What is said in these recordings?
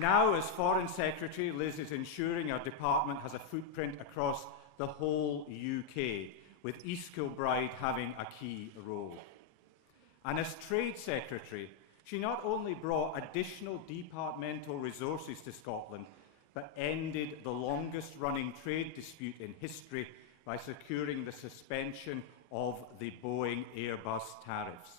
Now, as Foreign Secretary, Liz is ensuring our department has a footprint across the whole UK, with East Kilbride having a key role. And as Trade Secretary, she not only brought additional departmental resources to Scotland, but ended the longest-running trade dispute in history by securing the suspension of the Boeing Airbus tariffs.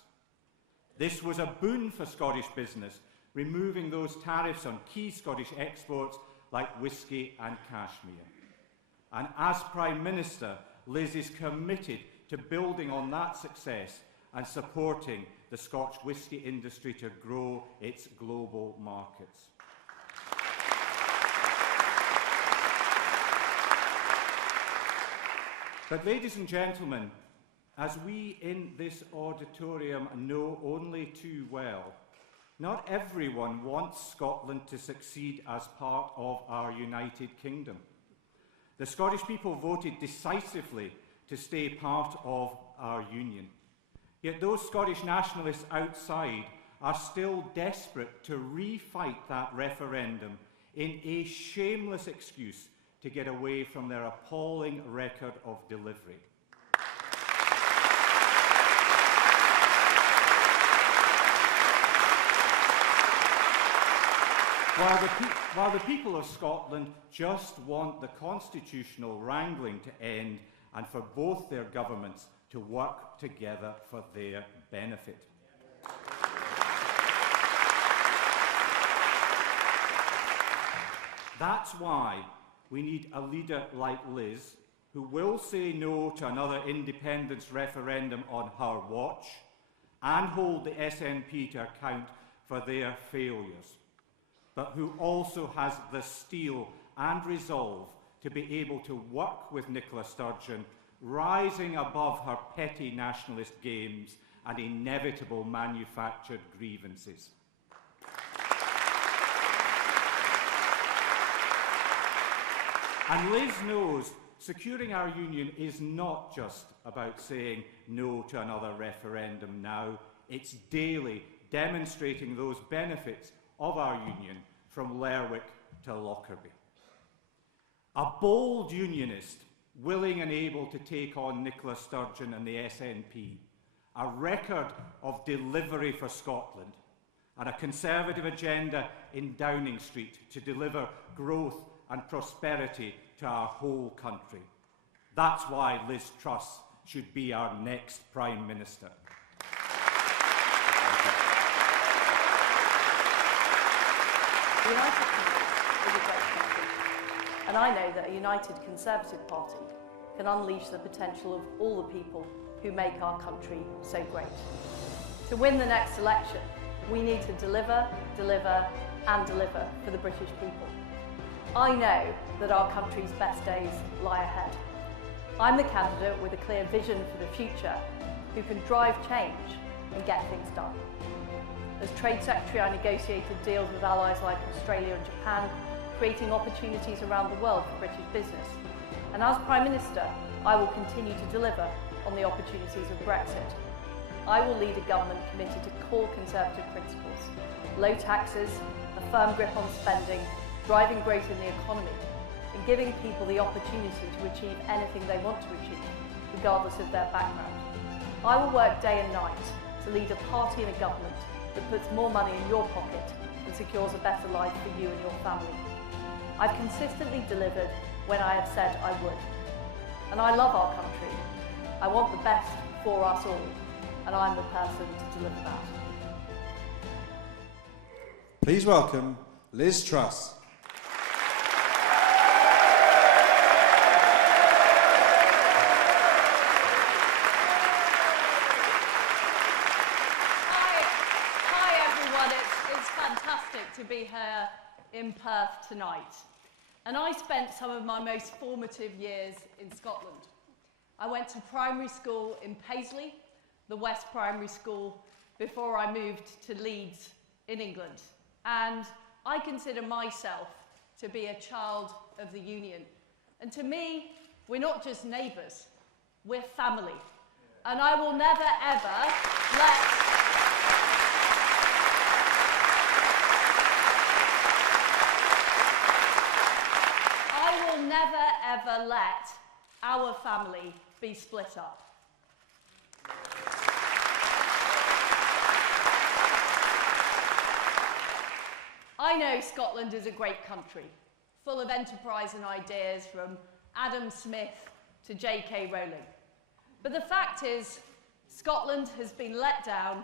This was a boon for Scottish business, removing those tariffs on key Scottish exports like whisky and cashmere. And as Prime Minister, Liz is committed to building on that success and supporting the Scotch whisky industry to grow its global markets. But, ladies and gentlemen, as we in this auditorium know only too well, not everyone wants Scotland to succeed as part of our United Kingdom. The Scottish people voted decisively to stay part of our union. Yet those Scottish nationalists outside are still desperate to refight that referendum in a shameless excuse to get away from their appalling record of delivery. While the people of Scotland just want the constitutional wrangling to end and for both their governments to work together for their benefit. That's why we need a leader like Liz, who will say no to another independence referendum on her watch and hold the SNP to account for their failures, but who also has the steel and resolve to be able to work with Nicola Sturgeon, rising above her petty nationalist games and inevitable manufactured grievances. And Liz knows securing our union is not just about saying no to another referendum now. It's daily demonstrating those benefits of our union from Lerwick to Lockerbie. A bold unionist, willing and able to take on Nicola Sturgeon and the SNP, a record of delivery for Scotland, and a Conservative agenda in Downing Street to deliver growth and prosperity to our whole country. That's why Liz Truss should be our next Prime Minister. The United Kingdom is a great country, and I know that a united Conservative Party can unleash the potential of all the people who make our country so great. To win the next election, we need to deliver, deliver and deliver for the British people. I know that our country's best days lie ahead. I'm the candidate with a clear vision for the future who can drive change and get things done. As Trade Secretary, I negotiated deals with allies like Australia and Japan, creating opportunities around the world for British business. And as Prime Minister, I will continue to deliver on the opportunities of Brexit. I will lead a government committed to core Conservative principles: low taxes, a firm grip on spending, driving growth in the economy, and giving people the opportunity to achieve anything they want to achieve, regardless of their background. I will work day and night to lead a party and a government that puts more money in your pocket and secures a better life for you and your family. I've consistently delivered when I have said I would. And I love our country. I want the best for us all, and I'm the person to deliver that. Please welcome Liz Truss. To be here in Perth tonight. And I spent some of my most formative years in Scotland. I went to primary school in Paisley, the West Primary School, before I moved to Leeds in England. And I consider myself to be a child of the Union. And to me, we're not just neighbours, we're family. And I will never ever let family be split up. I know Scotland is a great country, full of enterprise and ideas from Adam Smith to J.K. Rowling. But the fact is, Scotland has been let down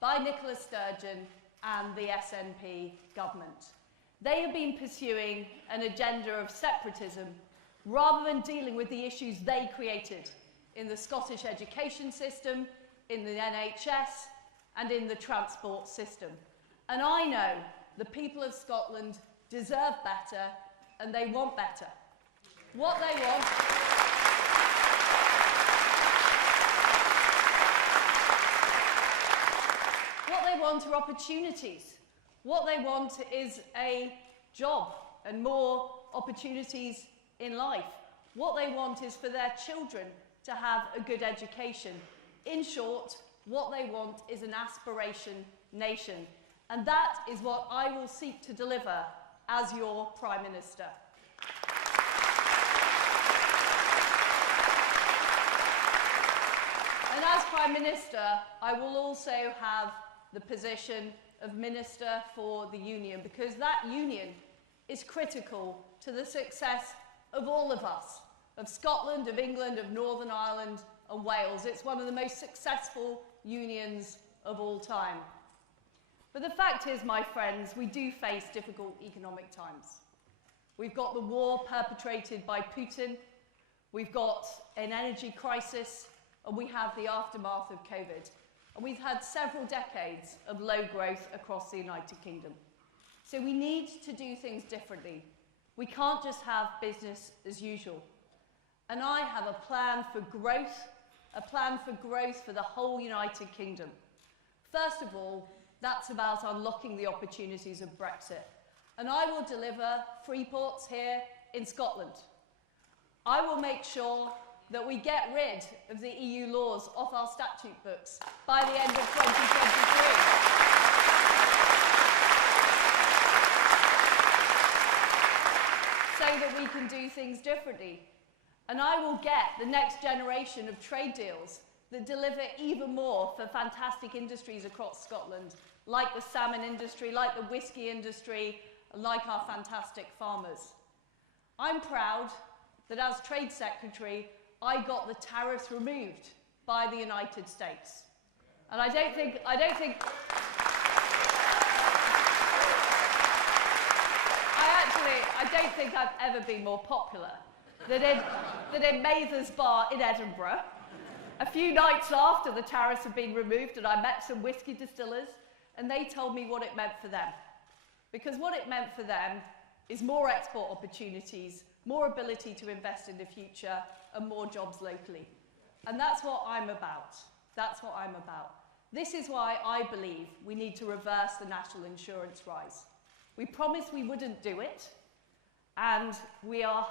by Nicola Sturgeon and the SNP government. They have been pursuing an agenda of separatism rather than dealing with the issues they created in the Scottish education system, in the NHS, and in the transport system. And I know the people of Scotland deserve better and they want better. What they want are opportunities. What they want is a job and more opportunities in life. What they want is for their children to have a good education. In short, what they want is an aspiration nation. And that is what I will seek to deliver as your Prime Minister. And as Prime Minister, I will also have the position of Minister for the Union, because that union is critical to the success of all of us, of Scotland, of England, of Northern Ireland and Wales. It's one of the most successful unions of all time. But the fact is, my friends, we do face difficult economic times. We've got the war perpetrated by Putin, we've got an energy crisis, and we have the aftermath of COVID. And we've had several decades of low growth across the United Kingdom. So we need to do things differently. We can't just have business as usual. And I have a plan for growth for the whole United Kingdom. First of all, that's about unlocking the opportunities of Brexit. And I will deliver free ports here in Scotland. I will make sure that we get rid of the EU laws off our statute books by the end of 2023. So that we can do things differently. And I will get the next generation of trade deals that deliver even more for fantastic industries across Scotland, like the salmon industry, like the whisky industry, and like our fantastic farmers. I'm proud that as Trade Secretary, I got the tariffs removed by the United States. And I don't think I've ever been more popular than in Mather's Bar in Edinburgh. A few nights after the tariffs had been removed, and I met some whisky distillers, and they told me what it meant for them. Because what it meant for them is more export opportunities, more ability to invest in the future, and more jobs locally. And that's what I'm about. That's what I'm about. This is why I believe we need to reverse the national insurance rise. We promised we wouldn't do it, and we are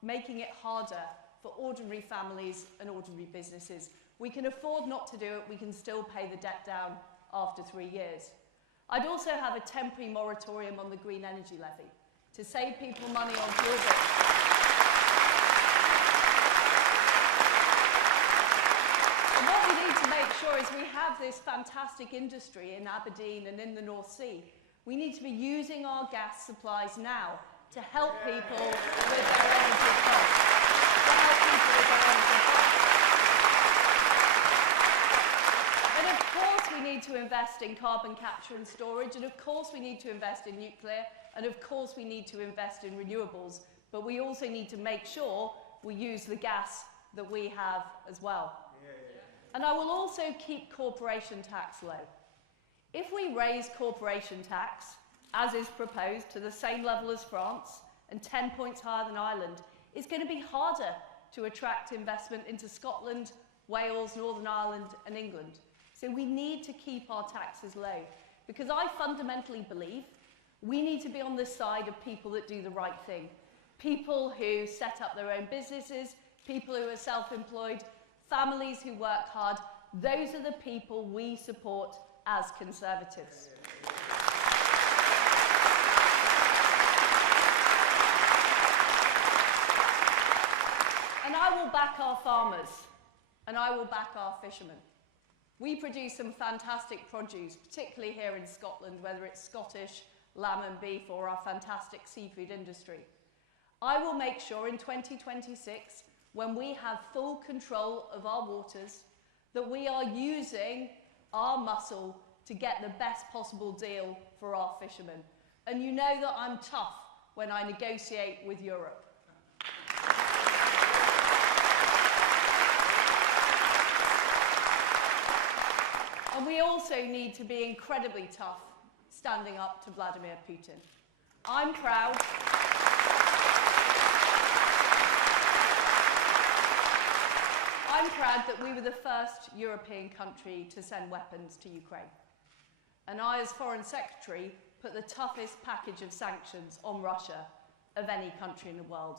making it harder for ordinary families and ordinary businesses. We can afford not to do it, we can still pay the debt down after 3 years. I'd also have a temporary moratorium on the green energy levy to save people money on fuel bills. And what we need to make sure is we have this fantastic industry in Aberdeen and in the North Sea. We need to be using our gas supplies now to help people with their energy costs. And of course we need to invest in carbon capture and storage, and of course we need to invest in nuclear, and of course we need to invest in renewables, but we also need to make sure we use the gas that we have as well. And I will also keep corporation tax low. If we raise corporation tax, as is proposed, to the same level as France and 10 points higher than Ireland, it's going to be harder to attract investment into Scotland, Wales, Northern Ireland and England. So we need to keep our taxes low, because I fundamentally believe we need to be on the side of people that do the right thing. People who set up their own businesses, people who are self-employed, families who work hard. Those are the people we support as Conservatives. And I I will back our farmers, and I will back our fishermen. We produce some fantastic produce, particularly here in Scotland, whether it's Scottish lamb and beef or our fantastic seafood industry. I will make sure in 2026, when we have full control of our waters, that we are using our muscle to get the best possible deal for our fishermen. And you know that I'm tough when I negotiate with Europe. And we also need to be incredibly tough standing up to Vladimir Putin. I'm proud. I'm proud that we were the first European country to send weapons to Ukraine. And I, as Foreign Secretary, put the toughest package of sanctions on Russia of any country in the world.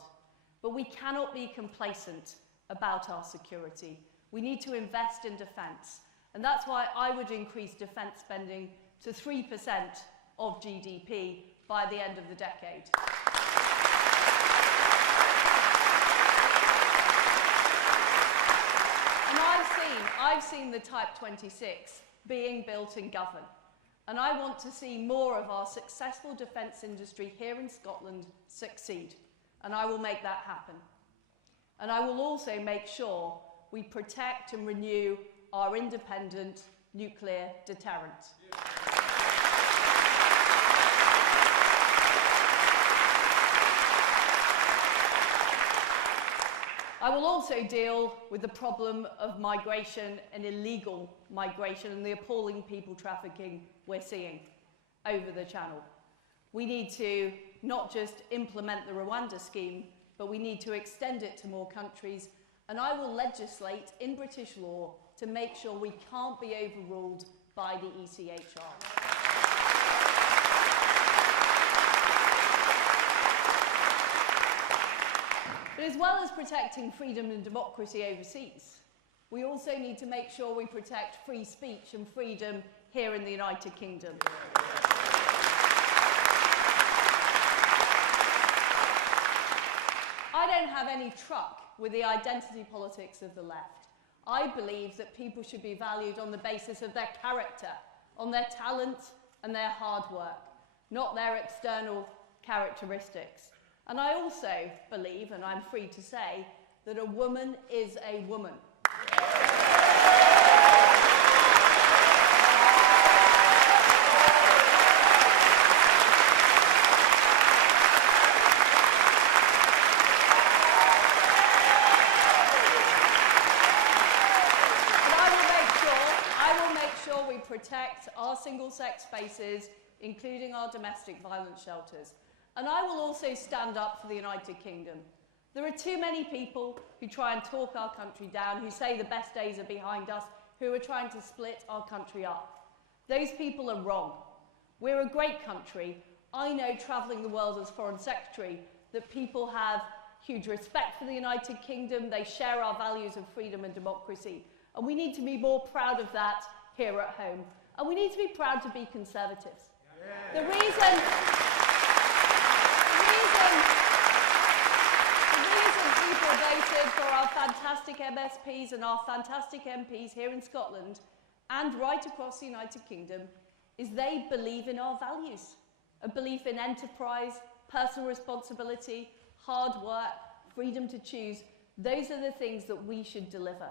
But we cannot be complacent about our security. We need to invest in defence. And that's why I would increase defence spending to 3% of GDP by the end of the decade. And I've seen the Type 26 being built and governed. And I want to see more of our successful defence industry here in Scotland succeed. And I will make that happen. And I will also make sure we protect and renew our independent nuclear deterrent. I will also deal with the problem of migration and illegal migration and the appalling people trafficking we're seeing over the channel. We need to not just implement the Rwanda scheme, but we need to extend it to more countries. And I will legislate in British law to make sure we can't be overruled by the ECHR. But as well as protecting freedom and democracy overseas, we also need to make sure we protect free speech and freedom here in the United Kingdom. I don't have any truck with the identity politics of the left. I believe that people should be valued on the basis of their character, on their talent and their hard work, not their external characteristics. And I also believe, and I'm free to say, that a woman is a woman. Protect our single-sex spaces, including our domestic violence shelters. And I will also stand up for the United Kingdom. There are too many people who try and talk our country down, who say the best days are behind us, who are trying to split our country up. Those people are wrong. We're a great country. I know, travelling the world as Foreign Secretary, that people have huge respect for the United Kingdom. They share our values of freedom and democracy. And we need to be more proud of that here at home. And we need to be proud to be Conservatives. The reason people voted for our fantastic MSPs and our fantastic MPs here in Scotland and right across the United Kingdom is they believe in our values. A belief in enterprise, personal responsibility, hard work, freedom to choose. Those are the things that we should deliver.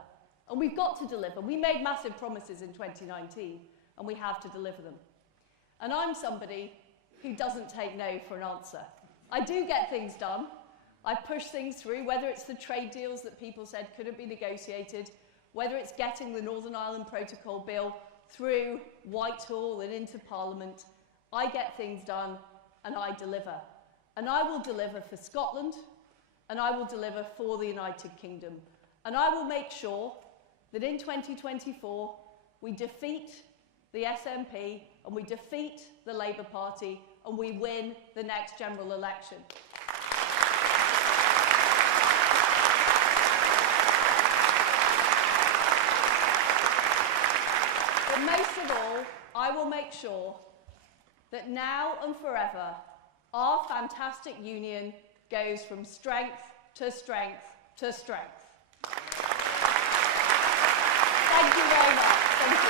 And we've got to deliver. We made massive promises in 2019, and we have to deliver them. And I'm somebody who doesn't take no for an answer. I do get things done. I push things through, whether it's the trade deals that people said couldn't be negotiated, whether it's getting the Northern Ireland Protocol bill through Whitehall and into Parliament. I get things done, and I deliver. And I will deliver for Scotland, and I will deliver for the United Kingdom. And I will make sure that in 2024, we defeat the SNP and we defeat the Labour Party and we win the next general election. But most of all, I will make sure that now and forever, our fantastic union goes from strength to strength to strength. Thank you very much. Thank you.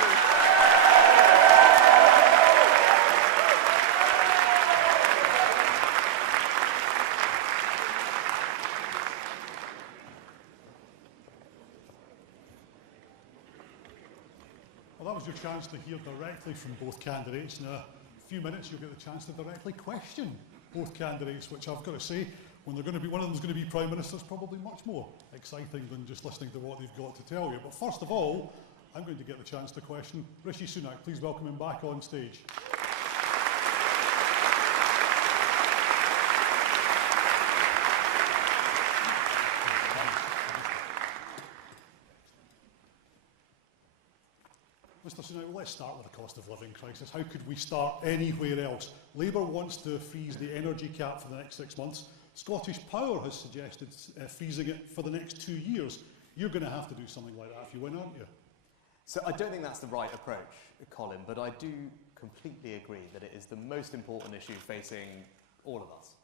Well, that was your chance to hear directly from both candidates. In a few minutes, you'll get the chance to directly question both candidates, which I've got to say, when they're going to be, one of them's going to be Prime Minister, is probably much more exciting than just listening to what they've got to tell you. But first of all, I'm going to get the chance to question Rishi Sunak. Please welcome him back on stage. Mr Sunak, let's start with the cost of living crisis. How could we start anywhere else? Labour wants to freeze the energy cap for the next 6 months. Scottish Power has suggested freezing it for the next 2 years. You're going to have to do something like that if you win, aren't you? So I don't think that's the right approach, Colin, but I do completely agree that it is the most important issue facing all of us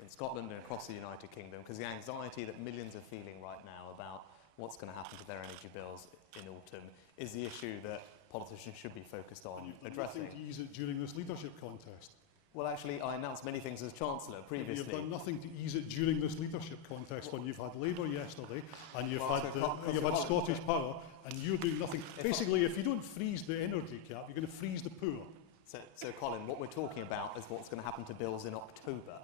in Scotland and across the United Kingdom, because the anxiety that millions are feeling right now about what's going to happen to their energy bills in autumn is the issue that politicians should be focused on addressing. You've done nothing to ease it during this leadership contest. Well, actually, I announced many things as Chancellor previously. You've done nothing to ease it during this leadership contest when you've had Labour yesterday and you've had Scottish Power, and you're doing nothing. Basically, if you don't freeze the energy cap, you're going to freeze the poor. So, Colin, what we're talking about is what's going to happen to bills in October,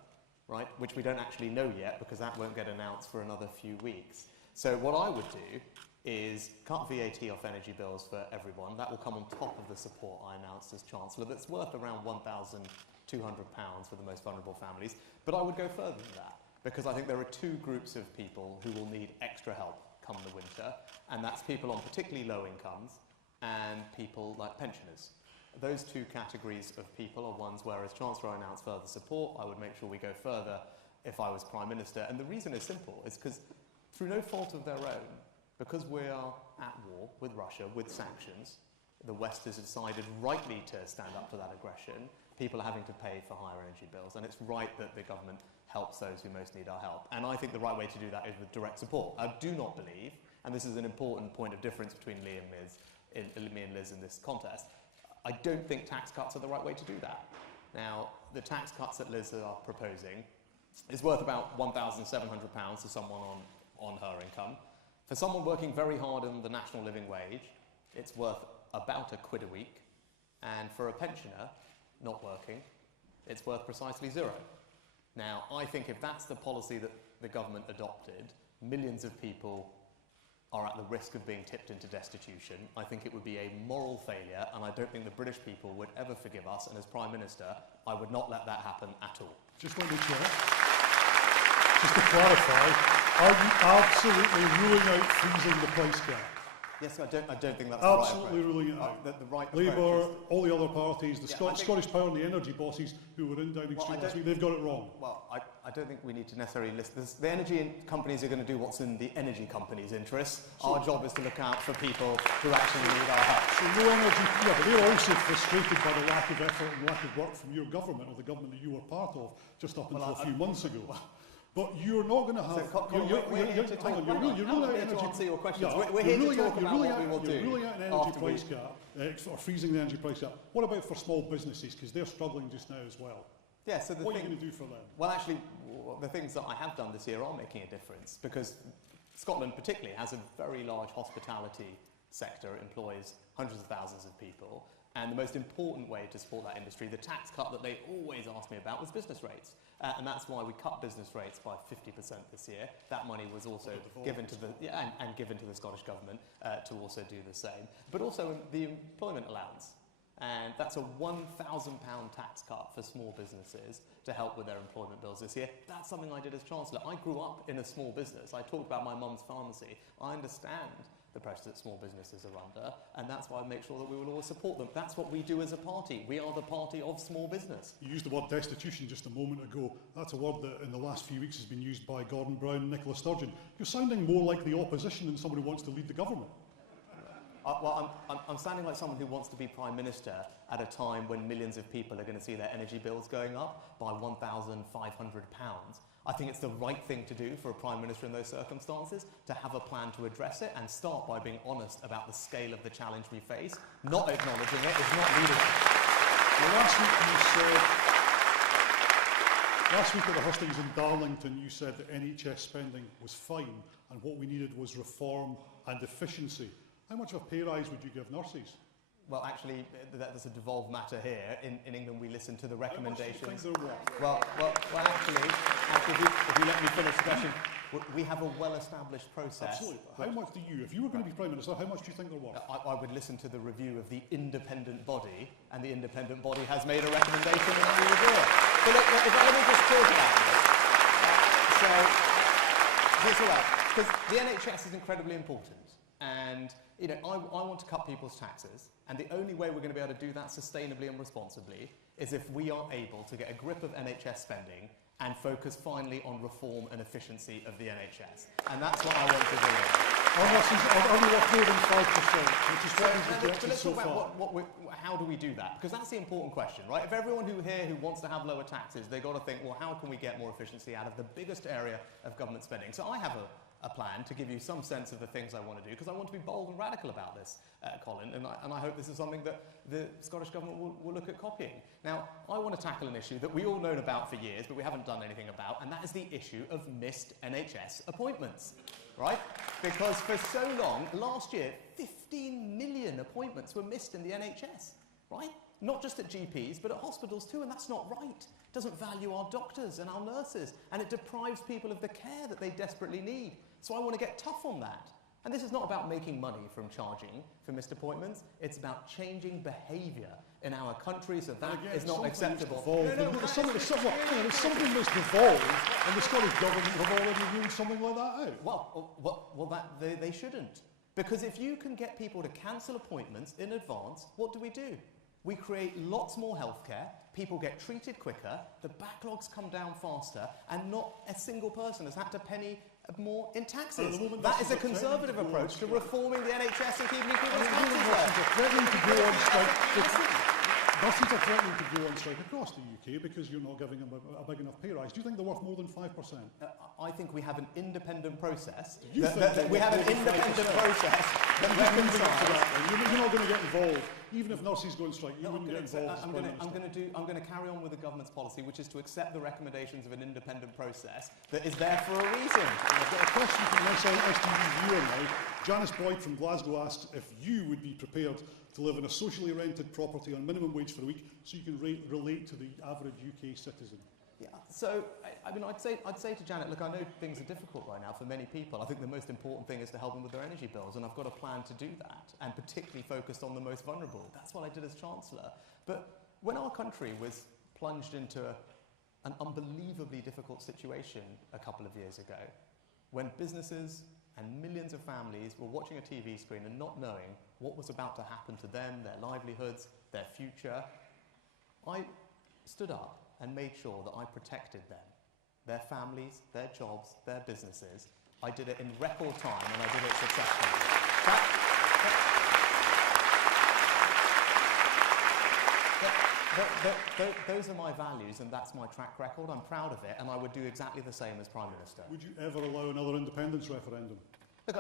right? Which we don't actually know yet because that won't get announced for another few weeks. So what I would do is cut VAT off energy bills for everyone. That will come on top of the support I announced as Chancellor. That's worth around £1,200 for the most vulnerable families. But I would go further than that, because I think there are two groups of people who will need extra help come the winter, and that's people on particularly low incomes and people like pensioners. Those two categories of people are ones where, as Chancellor, I announced further support. I would make sure we go further if I was Prime Minister. And the reason is simple. It's because through no fault of their own, because we are at war with Russia, with sanctions, the West has decided rightly to stand up to that aggression. People are having to pay for higher energy bills, and it's right that the government helps those who most need our help. And I think the right way to do that is with direct support. I do not believe, and this is an important point of difference between me and Liz in this contest, I don't think tax cuts are the right way to do that. Now, the tax cuts that Liz are proposing is worth about £1,700 to someone on her income. For someone working very hard on the national living wage, it's worth about £1 a week. And for a pensioner not working, it's worth precisely zero. Now, I think if that's the policy that the government adopted, millions of people are at the risk of being tipped into destitution. I think it would be a moral failure, and I don't think the British people would ever forgive us. And as Prime Minister, I would not let that happen at all. Just let me check. Just to clarify, are you absolutely ruling out freezing the price cap? Yes, I don't think that's absolutely the right approach. Ruling it out. The right Labour, is, all the other parties, the yeah, Scottish Power and the energy bosses who were in Downing Street last week, they've got it wrong. Well, I don't think we need to necessarily list this. The energy companies are going to do what's in the energy companies' interests. So our job is to look out for people who actually need our help. So no energy, yeah, but they're also frustrated by the lack of effort and lack of work from your government, or the government that you were part of just up until a few months ago. But you're not going to have... We're here to talk an energy price cap, or freezing the energy price cap. What about for small businesses? Because they're struggling just now as well. Yeah, so what are you going to do for them? Well, actually, the things that I have done this year are making a difference, because Scotland particularly has a very large hospitality sector. It employs hundreds of thousands of people. And the most important way to support that industry, the tax cut that they always ask me about, was business rates. And that's why we cut business rates by 50% this year. That money was also given to the given to the Scottish Government to also do the same. But also the employment allowance. And that's a £1,000 tax cut for small businesses to help with their employment bills this year. That's something I did as Chancellor. I grew up in a small business. I talked about my mum's pharmacy. I understand the pressure that small businesses are under, and that's why I make sure that we will always support them. That's what we do as a party. We are the party of small business. You used the word destitution just a moment ago. That's a word that in the last few weeks has been used by Gordon Brown and Nicola Sturgeon. You're sounding more like the opposition than someone who wants to lead the government. Well, I'm sounding like someone who wants to be Prime Minister at a time when millions of people are going to see their energy bills going up by £1,500. I think it's the right thing to do for a Prime Minister in those circumstances, to have a plan to address it and start by being honest about the scale of the challenge we face. Not acknowledging it is not leadership. Well, last week at the hustings in Darlington, you said that NHS spending was fine and what we needed was reform and efficiency. How much of a pay rise would you give nurses? Well, actually, that's a devolved matter here. In England, we listen to the recommendations. How much do you think they're Well, actually, if you let me finish the question, we have a well-established process. Absolutely. How much do you, if you were going to be Prime Minister, how much do you think they're worth? I would listen to the review of the independent body, and the independent body has made a recommendation and we will do it. So let me just talk about this. So, because the NHS is incredibly important. And I want to cut people's taxes, and the only way we're going to be able to do that sustainably and responsibly is if we are able to get a grip of NHS spending and focus finally on reform and efficiency of the NHS. And that's what I want to do. Only worth more than 5%, which is what we've rejected so far. How do we do that? Because that's the important question, right? If everyone who wants to have lower taxes, they've got to think, well, how can we get more efficiency out of the biggest area of government spending? So I have a plan to give you some sense of the things I want to do, because I want to be bold and radical about this, Colin, and I hope this is something that the Scottish Government will look at copying. Now, I want to tackle an issue that we all known about for years, but we haven't done anything about, and that is the issue of missed NHS appointments, right? Because for so long, last year, 15 million appointments were missed in the NHS, right? Not just at GPs, but at hospitals too, and that's not right. It doesn't value our doctors and our nurses, and it deprives people of the care that they desperately need. So I want to get tough on that. And this is not about making money from charging for missed appointments. It's about changing behaviour in our country, so that is not acceptable. There's something that's devolved, and the Scottish Government have already ruled something like that out. They shouldn't. Because if you can get people to cancel appointments in advance, what do? We create lots more healthcare, people get treated quicker, the backlogs come down faster, and not a single person has had to penny more in taxes. That is a Conservative approach to reforming the NHS and keeping people's taxes there. Nurses are threatening to go on strike across the UK because you're not giving them a big enough pay rise. Do you think they're worth more than 5%? I think we have an independent process. We have an independent process that reconciles. You're not going to get involved. Even if nurses go on strike, you wouldn't get involved. I'm going to carry on with the government's policy, which is to accept the recommendations of an independent process that is there for a reason. I've got a question from an STV viewer now. Janice Boyd from Glasgow asks if you would be prepared to live in a socially rented property on minimum wage for a week, so you can relate to the average UK citizen. Yeah, so I'd say to Janet, look, I know things are difficult right now for many people. I think the most important thing is to help them with their energy bills, and I've got a plan to do that, and particularly focused on the most vulnerable. That's what I did as Chancellor. But when our country was plunged into an unbelievably difficult situation a couple of years ago, when businesses and millions of families were watching a TV screen and not knowing what was about to happen to them, their livelihoods, their future, I stood up and made sure that I protected them, their families, their jobs, their businesses. I did it in record time, and I did it successfully. Those are my values, and that's my track record. I'm proud of it, and I would do exactly the same as Prime Minister. Would you ever allow another independence referendum? Look,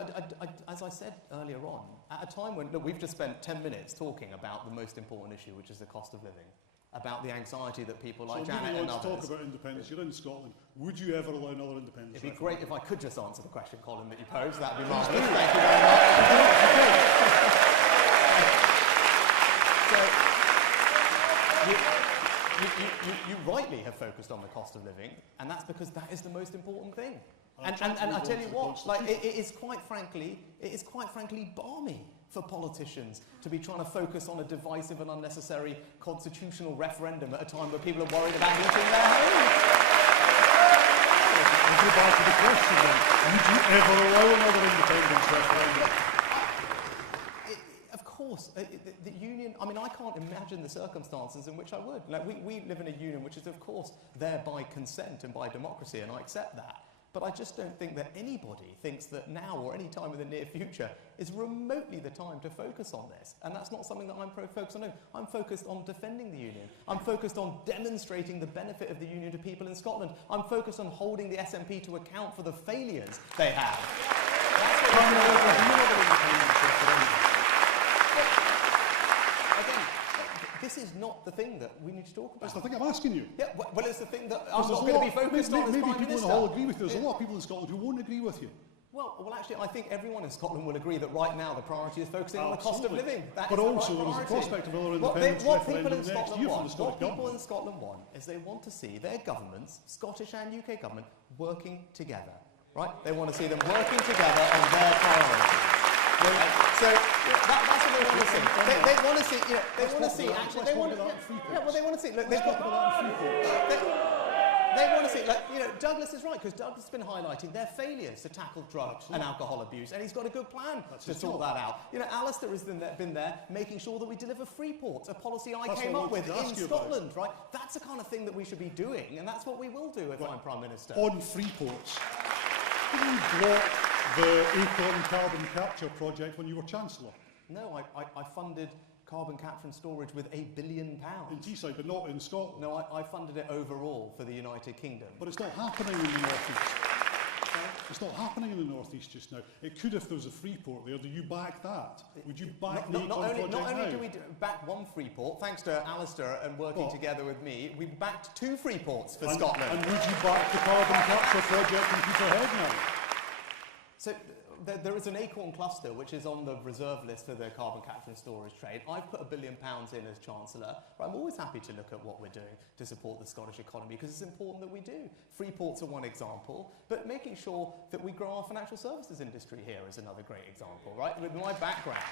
as I said earlier on, at a time when, look, we've just spent 10 minutes talking about the most important issue, which is the cost of living, about the anxiety that people like Janet and others... So talk about independence. You're in Scotland. Would you ever allow another independence It'd be referendum? great if I could just answer the question, Colin, that you posed. That'd be marvellous. Thank you very much. You rightly have focused on the cost of living, and that's because that is the most important thing. And I tell you what, it is quite frankly balmy for politicians to be trying to focus on a divisive and unnecessary constitutional referendum at a time where people are worried about heating their homes. Let's go back to the question then. Would you ever allow another independence referendum? Of course, the union, I can't imagine the circumstances in which I would. Like, we live in a union which is, of course, there by consent and by democracy, and I accept that. But I just don't think that anybody thinks that now or any time in the near future is remotely the time to focus on this. And that's not something that I'm focused on. No, I'm focused on defending the union. I'm focused on demonstrating the benefit of the union to people in Scotland. I'm focused on holding the SNP to account for the failures they have. That's what again, this is not the thing that we need to talk about. That's the thing I'm asking you. Yeah, well, it's the thing that I'm not going to be focused on as maybe Prime people Minister. will all agree with you. There's a lot of people in Scotland who won't agree with you. Well, actually, I think everyone in Scotland will agree that right now the priority is focusing on the cost of living. That But is the also right there is a priority. prospect of another What independence people in referendum next Scotland year from the want, Scottish what people government. in Scotland want is they want to see their governments, Scottish and UK government, working together. Right? They want to see them working together on their priorities. Right? So that's what they want to see. They want to see. They want to see. Actually, they want to. Yeah, well, they want to see. Look, they've got. They want to see, Douglas is right, because Douglas has been highlighting their failures to tackle drug and alcohol abuse, and he's got a good plan to sort that out. Alistair has been there making sure that we deliver free ports, a policy I came up with in Scotland, right? That's the kind of thing that we should be doing, and that's what we will do if I'm Prime Minister. On free ports, did you block the Acorn carbon capture project when you were Chancellor? No, I funded carbon capture and storage with £1 billion. In Teesside, but not in Scotland. No, I funded it overall for the United Kingdom. But it's not happening in the North East. It's not happening in the North East just now. It could if there was a free port there. Do you back that? Would you back the Acorn project Not only now? do we back one free port, thanks to Alistair and working together with me, we backed 2 free ports for Scotland. And would you back the carbon capture project in Peterhead now? So there is an Acorn cluster which is on the reserve list for the carbon capture and storage trade. I've put £1 billion in as Chancellor, but I'm always happy to look at what we're doing to support the Scottish economy, because it's important that we do. Free ports are one example, but making sure that we grow our financial services industry here is another great example, right? With my background,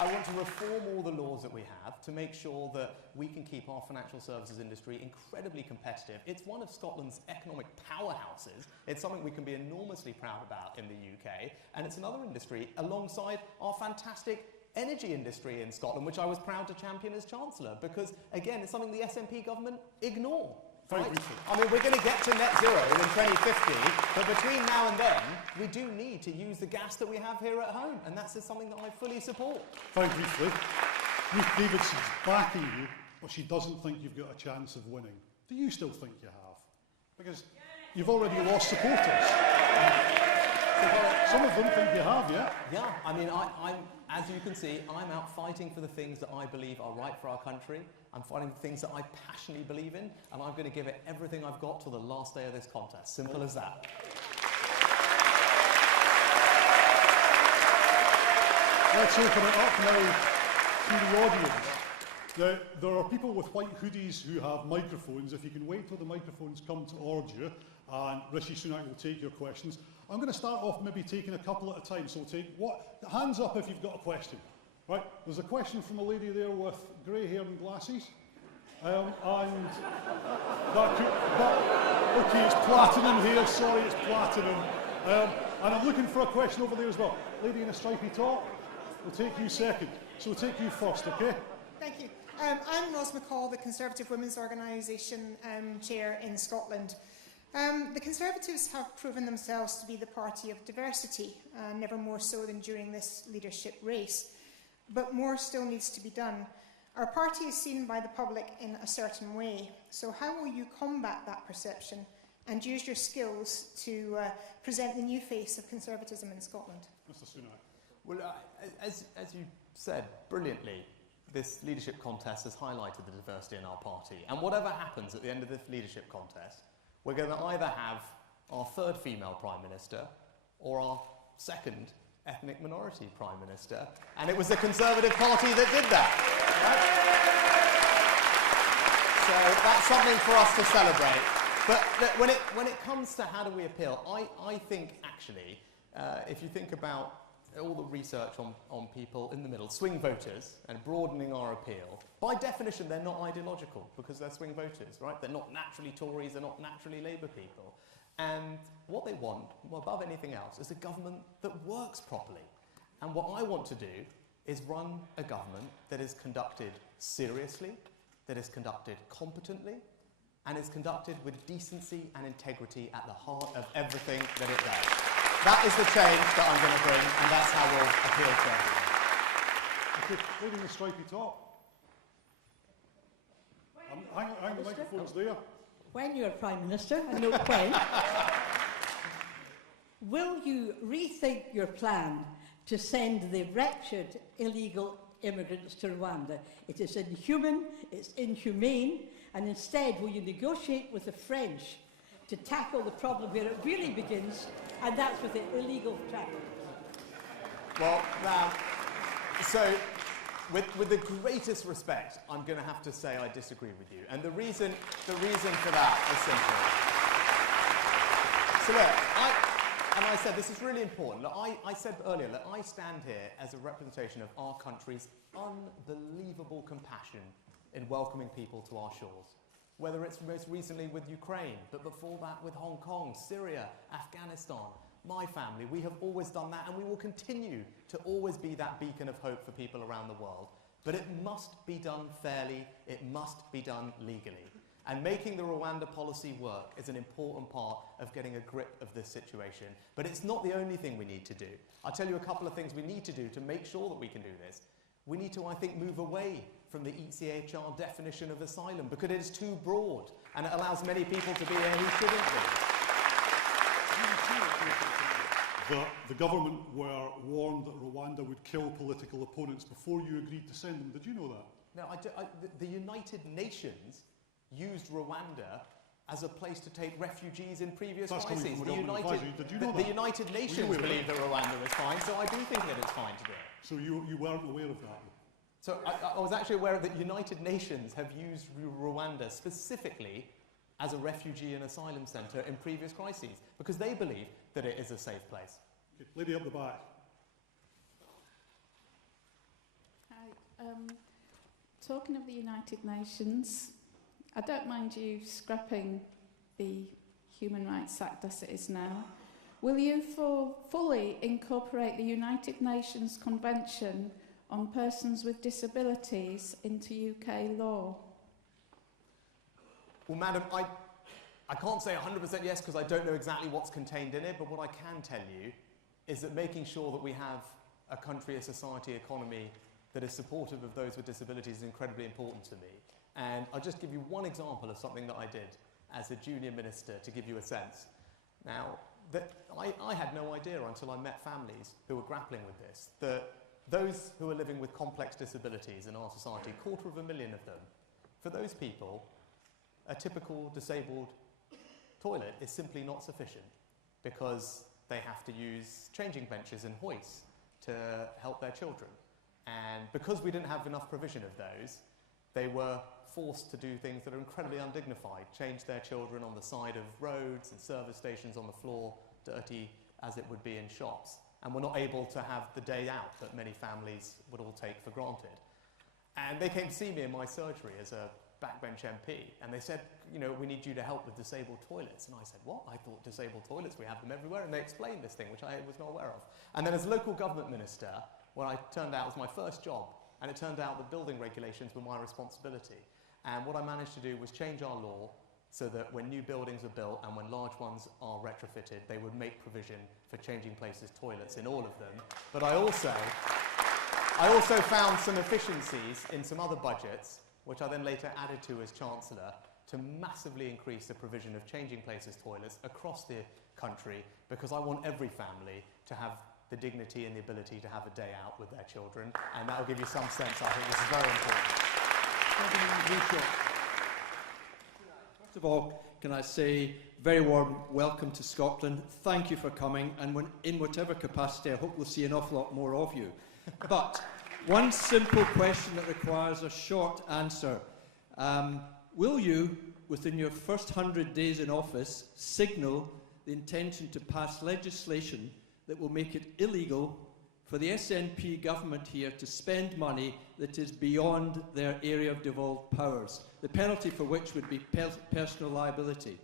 I want to reform all the laws that we have to make sure that we can keep our financial services industry incredibly competitive. It's one of Scotland's economic powerhouses. It's something we can be enormously proud about in the UK, and it's another industry alongside our fantastic energy industry in Scotland, which I was proud to champion as Chancellor, because, again, it's something the SNP government ignore. Right? I mean, we're going to get to net zero in 2050, but between now and then, we do need to use the gas that we have here at home, and that's something that I fully support. Very briefly, Ruth Davidson's backing you, but she doesn't think you've got a chance of winning. Do you still think you have? Because you've already lost supporters. Some of them think you have, yeah? Yeah, I mean, I'm, as you can see, I'm out fighting for the things that I believe are right for our country. I'm fighting for things that I passionately believe in, and I'm going to give it everything I've got till the last day of this contest. Simple as that. Let's open it up now to the audience. Now, there are people with white hoodies who have microphones. If you can wait till the microphones come towards you, and Rishi Sunak will take your questions. I'm going to start off maybe taking a couple at a time. So we'll take hands up if you've got a question. Right, there's a question from a lady there with grey hair and glasses. Okay, it's platinum here, sorry, it's platinum. And I'm looking for a question over there as well. Lady in a stripy top, we'll take you second. So we'll take you first, okay? Thank you. I'm Ros McCall, the Conservative Women's Organisation Chair in Scotland. The Conservatives have proven themselves to be the party of diversity, never more so than during this leadership race. But more still needs to be done. Our party is seen by the public in a certain way. So how will you combat that perception and use your skills to present the new face of conservatism in Scotland? Mr. Sunak. Well, as you said brilliantly, this leadership contest has highlighted the diversity in our party. And whatever happens at the end of this leadership contest, we're going to either have our 3rd female Prime Minister or our 2nd ethnic minority Prime Minister, and it was the Conservative Party that did that. Right? So that's something for us to celebrate. But when it comes to how do we appeal, I think actually, if you think about all the research on people in the middle, swing voters, and broadening our appeal, by definition they're not ideological because they're swing voters, right? They're not naturally Tories, they're not naturally Labour people. And what they want, above anything else, is a government that works properly. And what I want to do is run a government that is conducted seriously, that is conducted competently, and is conducted with decency and integrity at the heart of everything that it does. That is the change that I'm going to bring, and that's how we'll appeal to everyone. Okay, lady in the stripy top. Hang on, the microphone's there. When you're Prime Minister, I know when, will you rethink your plan to send the wretched illegal immigrants to Rwanda? It is inhuman, it's inhumane, and instead will you negotiate with the French to tackle the problem where it really begins, and that's with the illegal traffic? Well, now, so with the greatest respect, I'm going to have to say I disagree with you, and the reason for that is simple. So look, I said this is really important. Look, I said earlier that I stand here as a representation of our country's unbelievable compassion in welcoming people to our shores. Whether it's most recently with Ukraine, but before that with Hong Kong, Syria, Afghanistan, my family, we have always done that, and we will continue to always be that beacon of hope for people around the world. But it must be done fairly, it must be done legally. And making the Rwanda policy work is an important part of getting a grip of this situation. But it's not the only thing we need to do. I'll tell you a couple of things we need to do to make sure that we can do this. We need to, I think, move away from the ECHR definition of asylum, because it is too broad and it allows many people to be here who shouldn't be. The government were warned that Rwanda would kill political opponents before you agreed to send them. Did you know that? No, the United Nations used Rwanda as a place to take refugees in previous crises. The United Nations believe that Rwanda is fine, so I do think that it's fine to do it. So you weren't aware of that? So I was actually aware that United Nations have used Rwanda specifically as a refugee and asylum centre in previous crises, because they believe that it is a safe place. Okay, lady up the back. Hi. Talking of the United Nations, I don't mind you scrapping the Human Rights Act as it is now. Will you fully incorporate the United Nations Convention on Persons with Disabilities into UK law? Well, madam, I can't say 100% yes because I don't know exactly what's contained in it, but what I can tell you is that making sure that we have a country, a society, economy that is supportive of those with disabilities is incredibly important to me. And I'll just give you one example of something that I did as a junior minister to give you a sense. Now, I had no idea until I met families who were grappling with this, that those who are living with complex disabilities in our society, 250,000 of them, for those people, a typical disabled toilet is simply not sufficient because they have to use changing benches and hoists to help their children. And because we didn't have enough provision of those, they were forced to do things that are incredibly undignified, change their children on the side of roads and service stations on the floor, dirty as it would be in shops. And were not able to have the day out that many families would all take for granted. And they came to see me in my surgery as a backbench MP, and they said, you know, we need you to help with disabled toilets. And I said, what? I thought disabled toilets, we have them everywhere. And they explained this thing, which I was not aware of. And then as local government minister, what I turned out was my first job, and it turned out that building regulations were my responsibility. And what I managed to do was change our law so that when new buildings are built and when large ones are retrofitted, they would make provision for changing places toilets in all of them. But I also found some efficiencies in some other budgets, which I then later added to as Chancellor, to massively increase the provision of changing places toilets across the country, because I want every family to have the dignity and the ability to have a day out with their children, and that will give you some sense. I think this is very important. First of all, can I say very warm welcome to Scotland. Thank you for coming, and in whatever capacity, I hope we'll see an awful lot more of you. But one simple question that requires a short answer. Will you, within your first 100 days in office, signal the intention to pass legislation that will make it illegal for the SNP government here to spend money that is beyond their area of devolved powers, the penalty for which would be personal liability?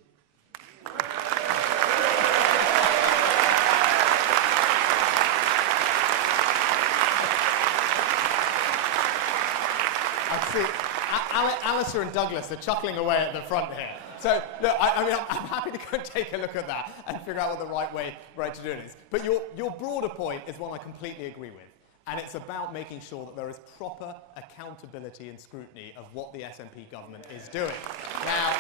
I see. Alistair and Douglas are chuckling away at the front here. So, look, I mean, I'm happy to go and take a look at that and figure out what the right way to do it is. But your broader point is one I completely agree with. And it's about making sure that there is proper accountability and scrutiny of what the SNP government is doing. Now,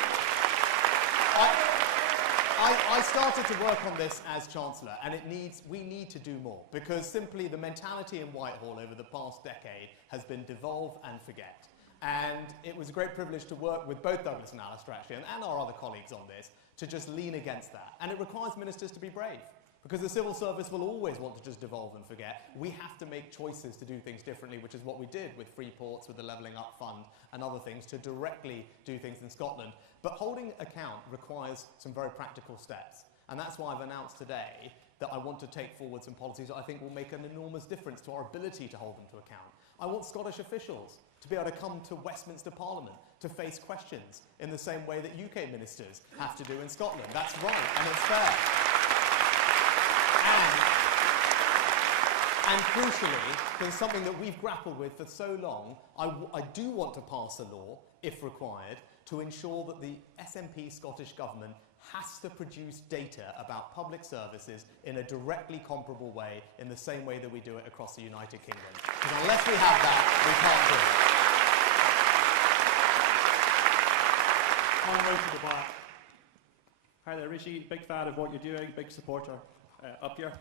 I started to work on this as Chancellor, and we need to do more, because simply the mentality in Whitehall over the past decade has been devolve and forget. And it was a great privilege to work with both Douglas and Alistair, actually, and our other colleagues on this, to just lean against that. And it requires ministers to be brave, because the civil service will always want to just devolve and forget. We have to make choices to do things differently, which is what we did with free ports, with the Levelling Up Fund and other things, to directly do things in Scotland. But holding account requires some very practical steps. And that's why I've announced today that I want to take forward some policies that I think will make an enormous difference to our ability to hold them to account. I want Scottish officials to be able to come to Westminster Parliament to face questions in the same way that UK ministers have to do in Scotland. That's right, and it's fair. And crucially, there's something that we've grappled with for so long, I do want to pass a law, if required, to ensure that the SNP Scottish Government has to produce data about public services in a directly comparable way, in the same way that we do it across the United Kingdom. Because unless we have that, we can't do it. Come right to the back. Hi there, Rishi. Big fan of what you're doing, big supporter. Up here.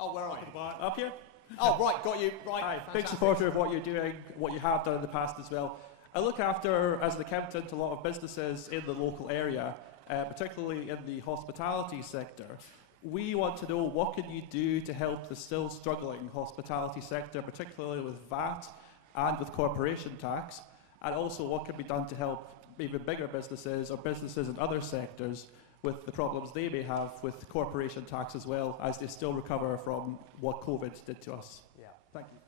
Oh, where are you? Up here. Oh, right, got you. Right. Hi, Fantastic. big supporter of what you're doing, what you have done in the past as well. I look after, as an accountant, a lot of businesses in the local area, particularly in the hospitality sector. We want to know, what can you do to help the still struggling hospitality sector, particularly with VAT and with corporation tax, and also what can be done to help even bigger businesses or businesses in other sectors with the problems they may have with corporation tax as well, as they still recover from what COVID did to us. Yeah. Thank you.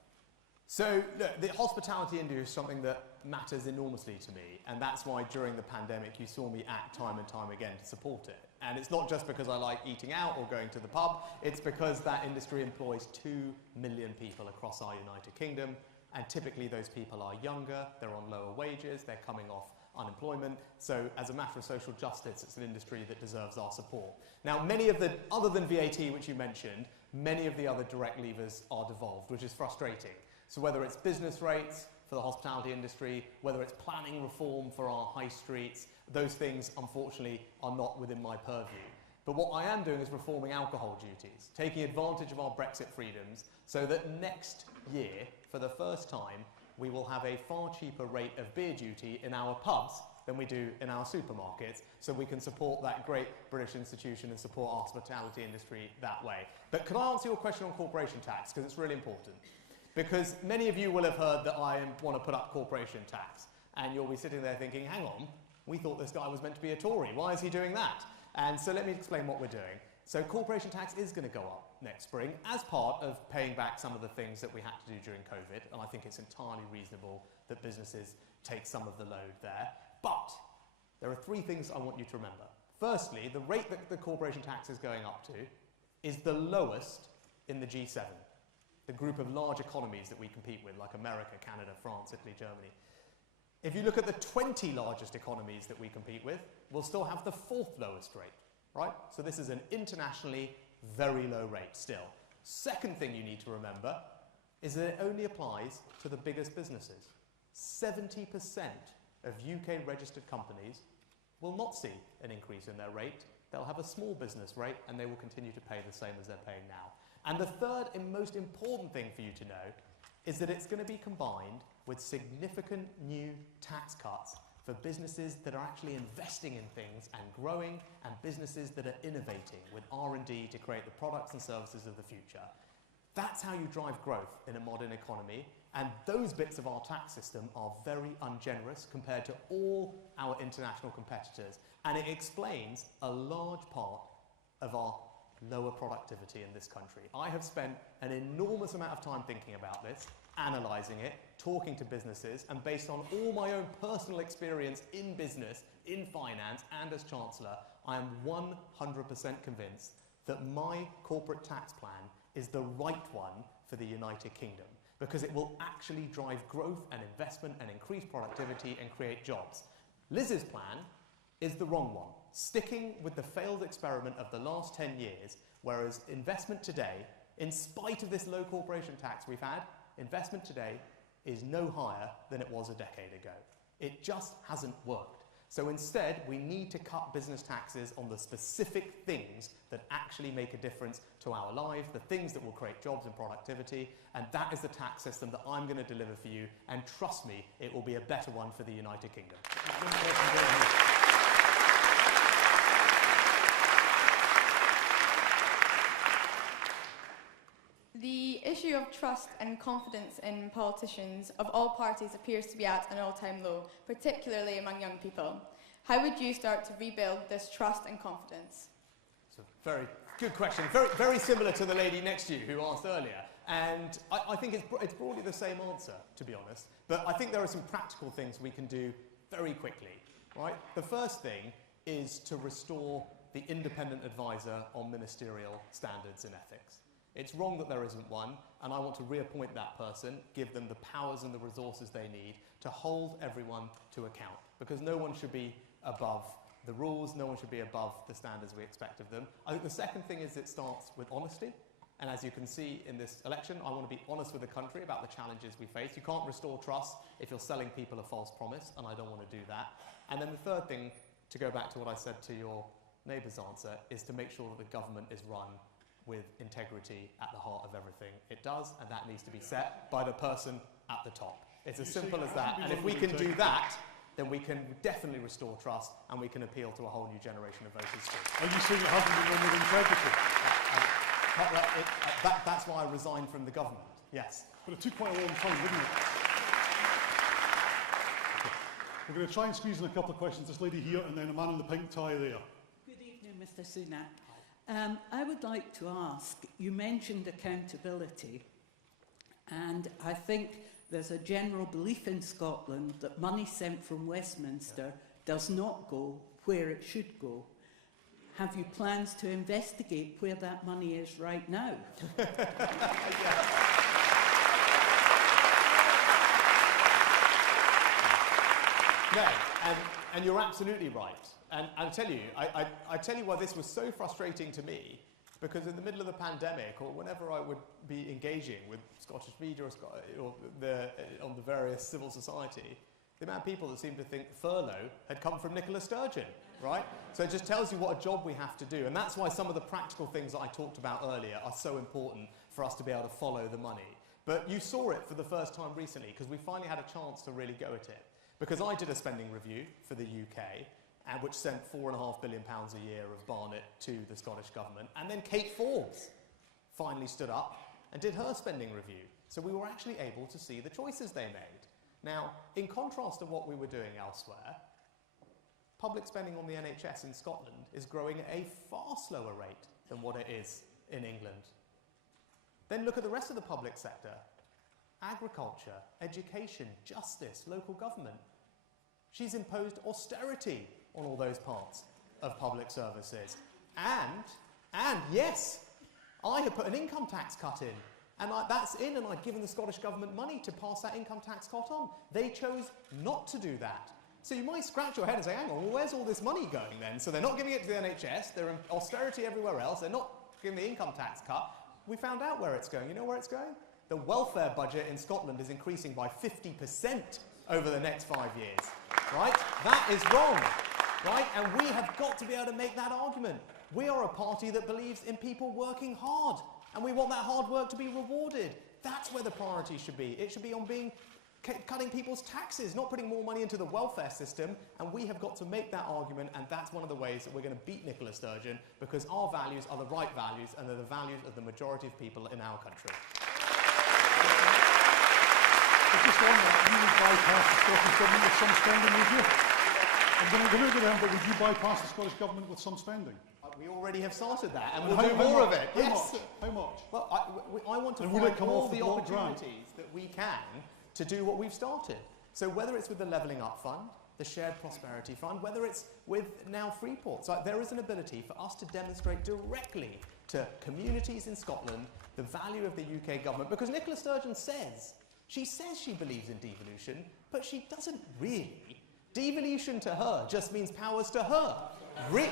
So, look, the hospitality industry is something that matters enormously to me, and that's why during the pandemic you saw me act time and time again to support it. And it's not just because I like eating out or going to the pub, it's because that industry employs 2 million people across our United Kingdom, and typically those people are younger, they're on lower wages, they're coming off unemployment. So as a matter of social justice, it's an industry that deserves our support. Now, many of the, other than VAT, which you mentioned, many of the other direct levers are devolved, which is frustrating. So whether it's business rates for the hospitality industry, whether it's planning reform for our high streets, those things, unfortunately, are not within my purview. But what I am doing is reforming alcohol duties, taking advantage of our Brexit freedoms, so that next year, for the first time, we will have a far cheaper rate of beer duty in our pubs than we do in our supermarkets, so we can support that great British institution and support our hospitality industry that way. But can I answer your question on corporation tax, because it's really important? Because many of you will have heard that I want to put up corporation tax, and you'll be sitting there thinking, hang on, we thought this guy was meant to be a Tory, why is he doing that? And so let me explain what we're doing. So corporation tax is going to go up next spring as part of paying back some of the things that we had to do during COVID, and I think it's entirely reasonable that businesses take some of the load there. But there are 3 things I want you to remember. Firstly, the rate that the corporation tax is going up to is the lowest in the G7, the group of large economies that we compete with, like America, Canada, France, Italy, Germany. If you look at the 20 largest economies that we compete with, we'll still have the 4th lowest rate, right? So this is an internationally very low rate still. Second thing you need to remember is that it only applies to the biggest businesses. 70% of UK registered companies will not see an increase in their rate. They'll have a small business rate and they will continue to pay the same as they're paying now. And the third and most important thing for you to know is that it's going to be combined with significant new tax cuts for businesses that are actually investing in things and growing, and businesses that are innovating with R&D to create the products and services of the future. That's how you drive growth in a modern economy, and those bits of our tax system are very ungenerous compared to all our international competitors, and it explains a large part of our lower productivity in this country. I have spent an enormous amount of time thinking about this, analysing it, talking to businesses, and based on all my own personal experience in business, in finance, and as Chancellor, I am 100% convinced that my corporate tax plan is the right one for the United Kingdom, because it will actually drive growth and investment and increase productivity and create jobs. Liz's plan is the wrong one. Sticking with the failed experiment of the last 10 years, whereas investment today, in spite of this low corporation tax we've had, investment today is no higher than it was a decade ago. It just hasn't worked. So instead, we need to cut business taxes on the specific things that actually make a difference to our lives, the things that will create jobs and productivity, and that is the tax system that I'm going to deliver for you, and trust me, it will be a better one for the United Kingdom. The issue of trust and confidence in politicians of all parties appears to be at an all-time low, particularly among young people. How would you start to rebuild this trust and confidence? It's a very good question. Very, very similar to the lady next to you who asked earlier. And I think it's broadly the same answer, to be honest. But I think there are some practical things we can do very quickly. Right? The first thing is to restore the independent advisor on ministerial standards and ethics. It's wrong that there isn't one, and I want to reappoint that person, give them the powers and the resources they need to hold everyone to account, because no one should be above the rules, no one should be above the standards we expect of them. I think the second thing is it starts with honesty, and as you can see in this election, I want to be honest with the country about the challenges we face. You can't restore trust if you're selling people a false promise, and I don't want to do that. And then the third thing, to go back to what I said to your neighbour's answer, is to make sure that the government is run with integrity at the heart of everything it does, and that needs to be set by the person at the top. It's as simple as that, and if we can do that, then we can definitely restore trust, and we can appeal to a whole new generation of voters too. Are you saying it hasn't been run with integrity? That's why I resigned from the government, yes. But it took quite a long time, didn't it? We're going to try and squeeze in a couple of questions. This lady here, and then a man in the pink tie there. Good evening, Mr. Sunak. I would like to ask, you mentioned accountability, and I think there's a general belief in Scotland that money sent from Westminster does not go where it should go. Have you plans to investigate where that money is right now? No, and you're absolutely right. And I'll tell you, I tell you why this was so frustrating to me, because in the middle of the pandemic, or whenever I would be engaging with Scottish media or on the various civil society, the amount of people that seemed to think furlough had come from Nicola Sturgeon, right? So it just tells you what a job we have to do. And that's why some of the practical things that I talked about earlier are so important for us to be able to follow the money. But you saw it for the first time recently, because we finally had a chance to really go at it. Because I did a spending review for the UK, which sent £4.5 billion a year of Barnett to the Scottish Government. And then Kate Forbes finally stood up and did her spending review. So we were actually able to see the choices they made. Now, in contrast to what we were doing elsewhere, public spending on the NHS in Scotland is growing at a far slower rate than what it is in England. Then look at the rest of the public sector. Agriculture, education, justice, local government. She's imposed austerity on all those parts of public services. And yes, I have put an income tax cut in. And that's in, and I've given the Scottish Government money to pass that income tax cut on. They chose not to do that. So you might scratch your head and say, hang on, well, where's all this money going then? So they're not giving it to the NHS, they're in austerity everywhere else, they're not giving the income tax cut. We found out where it's going. You know where it's going? The welfare budget in Scotland is increasing by 50% over the next 5 years, right? That is wrong, right? And we have got to be able to make that argument. We are a party that believes in people working hard, and we want that hard work to be rewarded. That's where the priority should be. It should be on cutting people's taxes, not putting more money into the welfare system, and we have got to make that argument, and that's one of the ways that we're going to beat Nicola Sturgeon, because our values are the right values, and they're the values of the majority of people in our country. Just on that, you would bypass the Scottish Government with some spending, would you? I'm going to go to them, but would you bypass the Scottish Government with some spending? We already have started that, and we'll do more of it. Yes. How much? Well, I want to find all the opportunities that we can to do what we've started. So whether it's with the Levelling Up Fund, the Shared Prosperity Fund, whether it's with now Freeport, so there is an ability for us to demonstrate directly to communities in Scotland the value of the UK government, because Nicola Sturgeon says she believes in devolution, but she doesn't really. Devolution to her just means powers to her. Real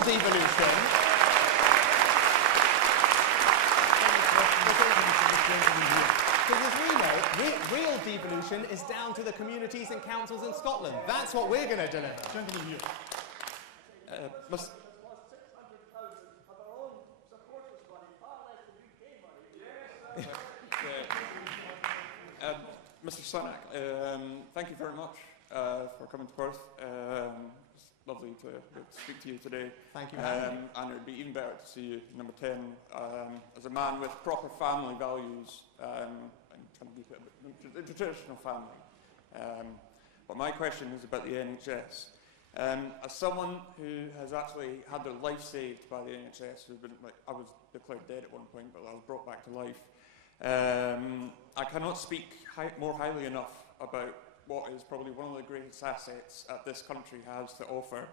devolution. Because as we know, real devolution is down to the communities and councils in Scotland. That's what we're going to deliver. Gentleman here. Mr. Sunak, thank you very much for coming to Perth. It's lovely to speak to you today. Thank you. And it would be even better to see you, number 10, as a man with proper family values and kind of the traditional family. But my question is about the NHS. As someone who has actually had their life saved by the NHS, I was declared dead at one point, but I was brought back to life. I cannot speak more highly enough about what is probably one of the greatest assets that this country has to offer.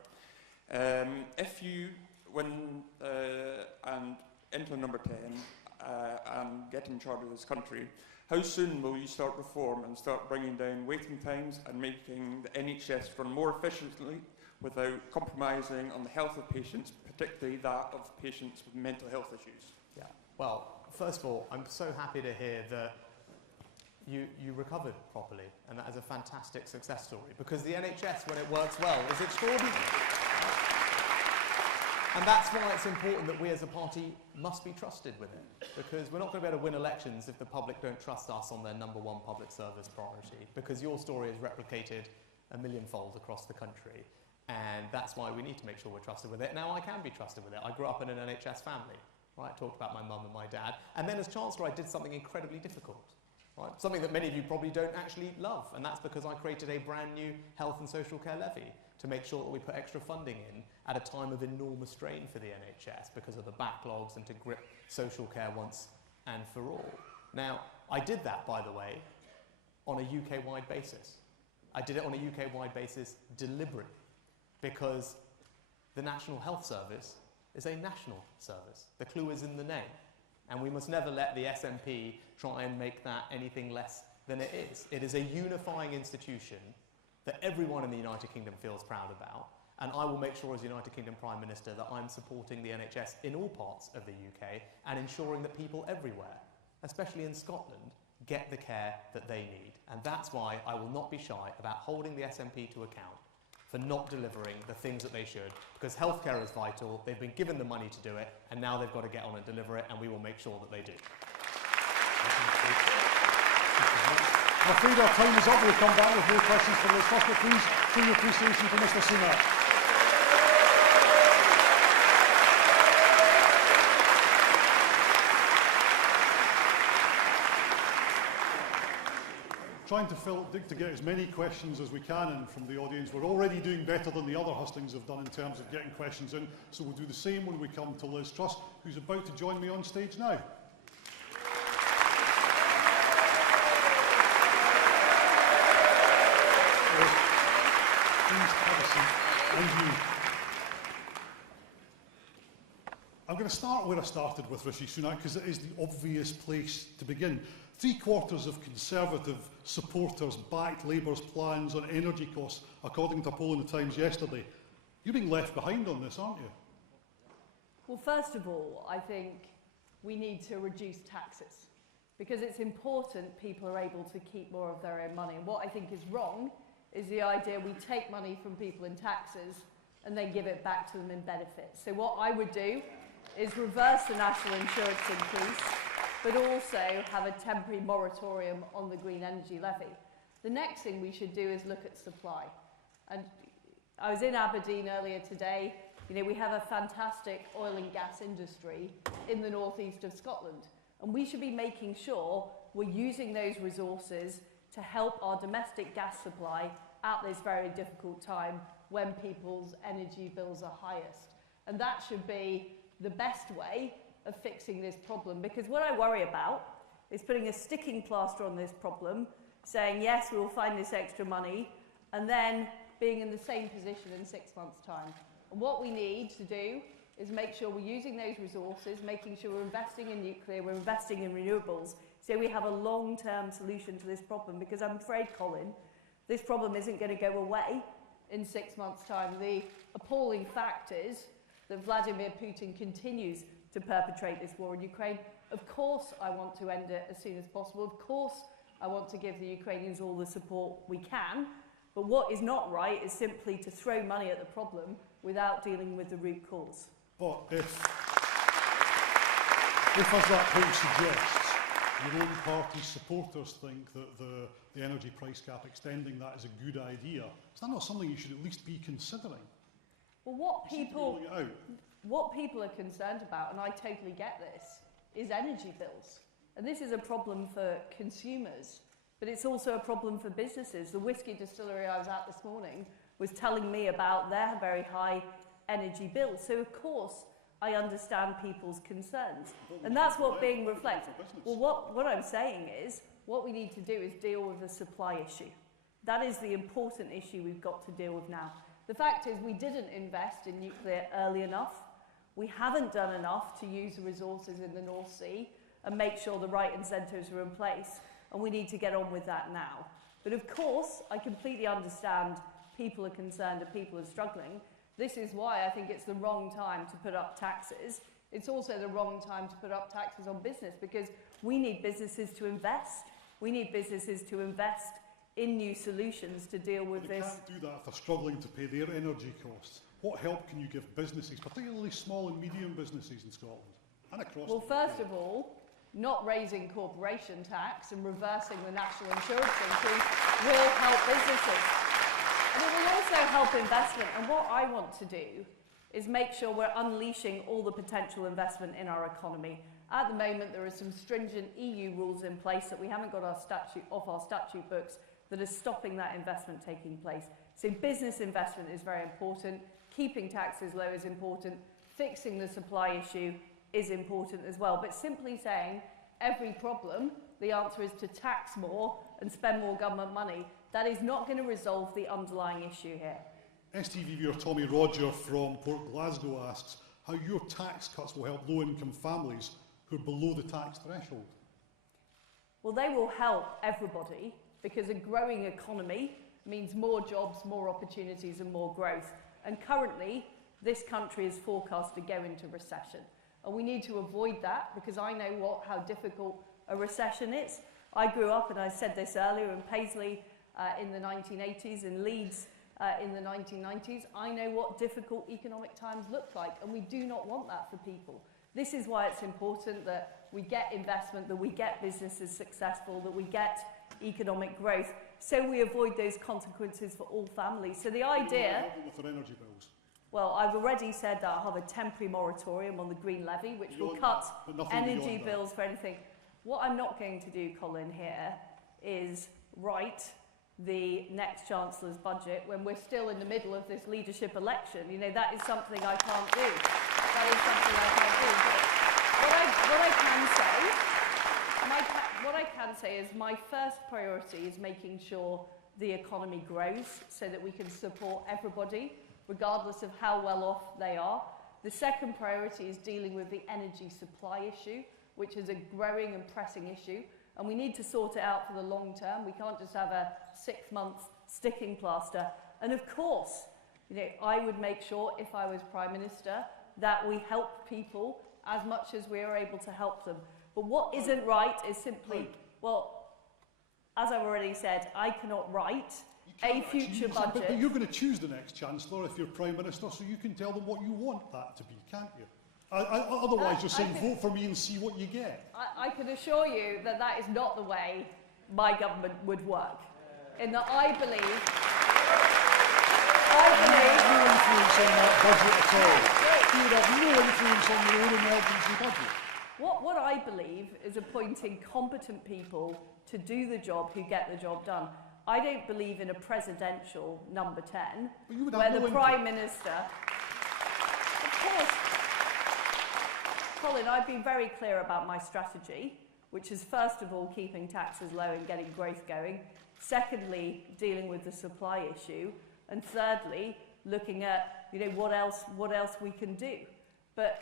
If you, and enter number 10, and get in charge of this country, how soon will you start reform and start bringing down waiting times and making the NHS run more efficiently without compromising on the health of patients, particularly that of patients with mental health issues? Yeah. Well, first of all, I'm so happy to hear that you recovered properly, and that is a fantastic success story, because the NHS, when it works well, is extraordinary. And that's why it's important that we as a party must be trusted with it, because we're not going to be able to win elections if the public don't trust us on their number one public service priority, because your story is replicated a millionfold across the country, and that's why we need to make sure we're trusted with it. Now, I can be trusted with it. I grew up in an NHS family. Right, I talked about my mum and my dad, and then as Chancellor I did something incredibly difficult, right? Something that many of you probably don't actually love, and that's because I created a brand new health and social care levy to make sure that we put extra funding in at a time of enormous strain for the NHS because of the backlogs and to grip social care once and for all. Now, I did that, by the way, on a UK-wide basis. I did it on a UK-wide basis deliberately because the National Health Service is a national service. The clue is in the name. And we must never let the SNP try and make that anything less than it is. It is a unifying institution that everyone in the United Kingdom feels proud about. And I will make sure as United Kingdom Prime Minister that I'm supporting the NHS in all parts of the UK and ensuring that people everywhere, especially in Scotland, get the care that they need. And that's why I will not be shy about holding the SNP to account for not delivering the things that they should, because healthcare is vital, they've been given the money to do it, and now they've got to get on and deliver it, and we will make sure that they do. I'm afraid our time is up. We'll come back with more questions for Liz Truss, but please show your appreciation for Mr. Sunak. Trying to get as many questions as we can in from the audience. We're already doing better than the other hustings have done in terms of getting questions in, so we'll do the same when we come to Liz Truss, who's about to join me on stage now. Please have a seat. And you. I'm going to start where I started with Rishi Sunak, because it is the obvious place to begin. 3/4 of Conservative supporters backed Labour's plans on energy costs, according to a poll in the Times yesterday. You're being left behind on this, aren't you? Well, first of all, I think we need to reduce taxes, because it's important people are able to keep more of their own money. And what I think is wrong is the idea we take money from people in taxes and then give it back to them in benefits. So what I would do is reverse the national insurance increase, but also have a temporary moratorium on the green energy levy. The next thing we should do is look at supply. And I was in Aberdeen earlier today. You know, we have a fantastic oil and gas industry in the northeast of Scotland, and we should be making sure we're using those resources to help our domestic gas supply at this very difficult time when people's energy bills are highest. And that should be the best way of fixing this problem, because what I worry about is putting a sticking plaster on this problem, saying yes, we will find this extra money, and then being in the same position in 6 months' time. And what we need to do is make sure we're using those resources, making sure we're investing in nuclear, we're investing in renewables, so we have a long-term solution to this problem, because I'm afraid, Colin, This problem isn't going to go away in 6 months' time. The appalling fact is that Vladimir Putin continues to perpetrate this war in Ukraine. Of course I want to end it as soon as possible. Of course I want to give the Ukrainians all the support we can. But what is not right is simply to throw money at the problem without dealing with the root cause. But if as that point suggests, your own party's supporters think that the energy price cap, extending that is a good idea, is that not something you should at least be considering? Well, what people are concerned about, and I totally get this, is energy bills. And this is a problem for consumers, but it's also a problem for businesses. The whiskey distillery I was at this morning was telling me about their very high energy bills. So, of course, I understand people's concerns. And that's what being reflected. Well, what I'm saying is, what we need to do is deal with the supply issue. That is the important issue we've got to deal with now. The fact is, we didn't invest in nuclear early enough. We haven't done enough to use the resources in the North Sea and make sure the right incentives are in place. And we need to get on with that now. But of course, I completely understand people are concerned and people are struggling. This is why I think it's the wrong time to put up taxes. It's also the wrong time to put up taxes on business, because we need businesses to invest. We need businesses to invest in new solutions to deal with this. They can't do that if they're struggling to pay their energy costs. What help can you give businesses, particularly small and medium businesses in Scotland and across Well, the first UK? of all, not raising corporation tax and reversing the national insurance increase will help businesses. And it will also help investment. And what I want to do is make sure we're unleashing all the potential investment in our economy. At the moment, there are some stringent EU rules in place that we haven't got off our statute books that are stopping that investment taking place. So business investment is very important. Keeping taxes low is important. Fixing the supply issue is important as well. But simply saying every problem, the answer is to tax more and spend more government money, that is not going to resolve the underlying issue here. STV viewer Tommy Roger from Port Glasgow asks how your tax cuts will help low-income families who are below the tax threshold. Well, they will help everybody, because a growing economy means more jobs, more opportunities and more growth. And currently, this country is forecast to go into recession. And we need to avoid that, because I know how difficult a recession is. I grew up, and I said this earlier, in Paisley in the 1980s, in Leeds in the 1990s. I know what difficult economic times look like, and we do not want that for people. This is why it's important that we get investment, that we get businesses successful, that we get economic growth, so we avoid those consequences for all families. So the idea... With their energy bills. Well, I've already said that I'll have a temporary moratorium on the Green Levy, which will cut energy bills for anything. What I'm not going to do, Colin, here is write the next Chancellor's budget when we're still in the middle of this leadership election. You know, that is something I can't do. That is something I can't do. But what I can say is my first priority is making sure the economy grows so that we can support everybody, regardless of how well off they are. The second priority is dealing with the energy supply issue, which is a growing and pressing issue, and we need to sort it out for the long term. We can't just have a 6-month sticking plaster. And of course, you know, I would make sure, if I was Prime Minister, that we help people as much as we are able to help them. But what isn't right is simply, well, as I've already said, I cannot write a future budget. But you're going to choose the next Chancellor if you're Prime Minister, so you can tell them what you want that to be, can't you? Otherwise, you're saying vote for me and see what you get. I can assure you that that is not the way my government would work. In that I believe... no influence on that budget at all. You would have no influence on your own emergency budget. What I believe is appointing competent people to do the job who get the job done. I don't believe in a presidential number 10, where the Prime Minister... Of course. Colin, I've been very clear about my strategy, which is first of all keeping taxes low and getting growth going. Secondly, dealing with the supply issue. And thirdly, looking at what else we can do. But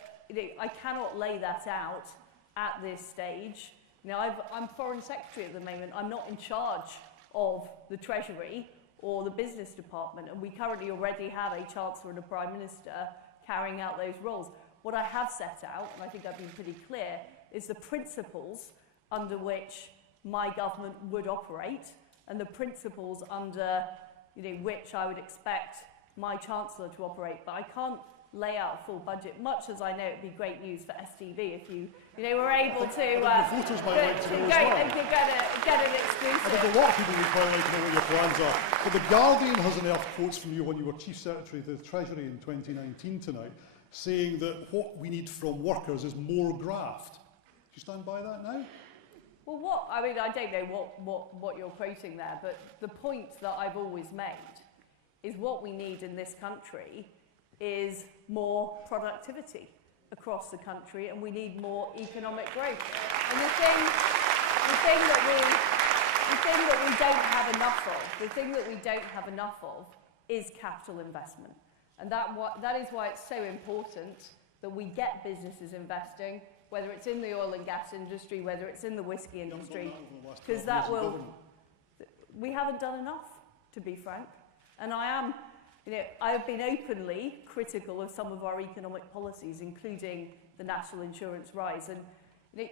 I cannot lay that out at this stage. I'm Foreign Secretary at the moment. I'm not in charge of the Treasury or the business department. And we currently already have a Chancellor and a Prime Minister carrying out those roles. What I have set out, and I think I've been pretty clear, is the principles under which my government would operate and the principles under which I would expect my Chancellor to operate. But I can't lay out a full budget, much as I know it'd be great news for STV if you were able to the voters might like to know as well. Get an exclusive. I think a lot of people would quite like to know what your plans are. But The Guardian has unearthed quotes from you when you were Chief Secretary of the Treasury in 2019 tonight, saying that what we need from workers is more graft. Do you stand by that now? Well, I don't know what you're quoting there, but the point that I've always made is what we need in this country is more productivity across the country, and we need more economic growth. And the thing that we don't have enough of is capital investment. And that is why it's so important that we get businesses investing, whether it's in the oil and gas industry, whether it's in the whiskey industry, because we haven't done enough, to be frank. And I have been openly critical of some of our economic policies, including the national insurance rise. And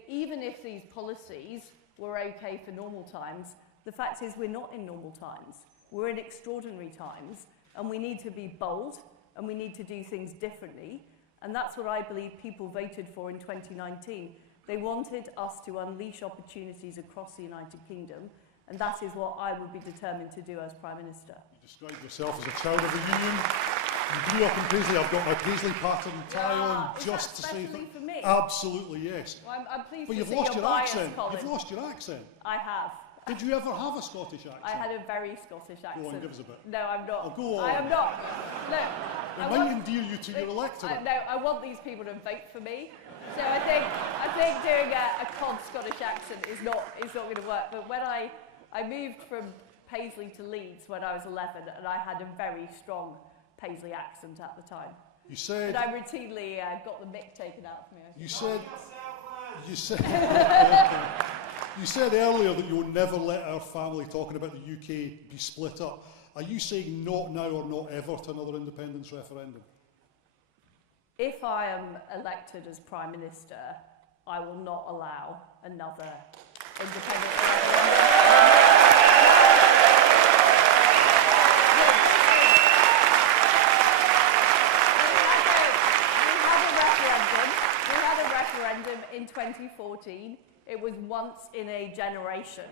even if these policies were okay for normal times, the fact is we're not in normal times. We're in extraordinary times, and we need to be bold, and we need to do things differently. And that's what I believe people voted for in 2019. They wanted us to unleash opportunities across the United Kingdom, and that is what I would be determined to do as Prime Minister. You described yourself as a child of the Union. You grew up in Paisley. I've got my Paisley pattern tie on just to say that. For me? Absolutely, yes. Well, I'm pleased but to you've see lost your your bias, accent. Colin. You've lost your accent. I have. Did you ever have a Scottish accent? I had a very Scottish accent. Go on, give us a bit. No, I'm not. Oh, go on. I am not. No. It might endear you to your electorate. No, I want these people to vote for me. So I think doing a cod Scottish accent is not going to work. But when I moved from Paisley to Leeds when I was 11, and I had a very strong Paisley accent at the time. You said. And I routinely got the mick taken out of me. You said. You said earlier that you will never let our family, talking about the UK, be split up. Are you saying not now or not ever to another independence referendum? If I am elected as Prime Minister, I will not allow another independent referendum. We had a referendum in 2014. It was once in a generation.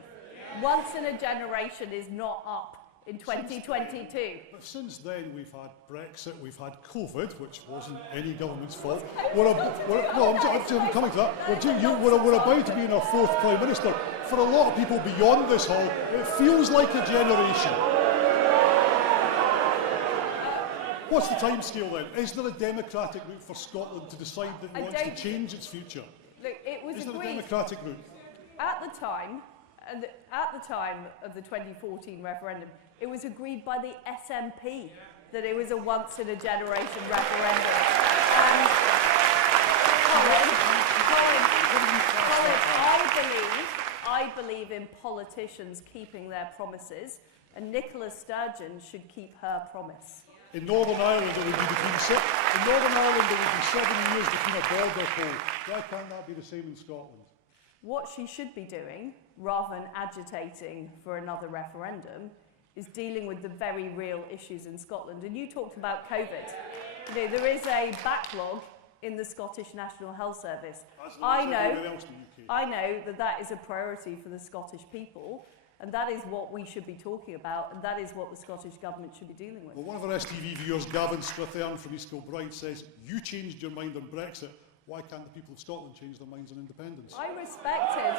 Once in a generation is not up in 2022. But since then, we've had Brexit, we've had COVID, which wasn't any government's fault. I'm coming to that. We're about to be in our fourth Prime Minister. For a lot of people beyond this hall, it feels like a generation. What's the timescale then? Is there a democratic route for Scotland to decide that it wants to change its future? Look, it was Is there a agreed democratic route? at the time of the 2014 referendum. It was agreed by the SNP that it was a once-in-a-generation referendum. And Colin, I believe in politicians keeping their promises, and Nicola Sturgeon should keep her promise. In Northern Ireland, it would be between 7 years between a border poll. Why can't that be the same in Scotland? What she should be doing, rather than agitating for another referendum, is dealing with the very real issues in Scotland. And you talked about COVID. There is a backlog in the Scottish National Health Service. I know that is a priority for the Scottish people. And that is what we should be talking about, and that is what the Scottish Government should be dealing with. Well, one of our STV viewers, Gavin Strathern from East Kilbride, says, you changed your mind on Brexit. Why can't the people of Scotland change their minds on independence? I respected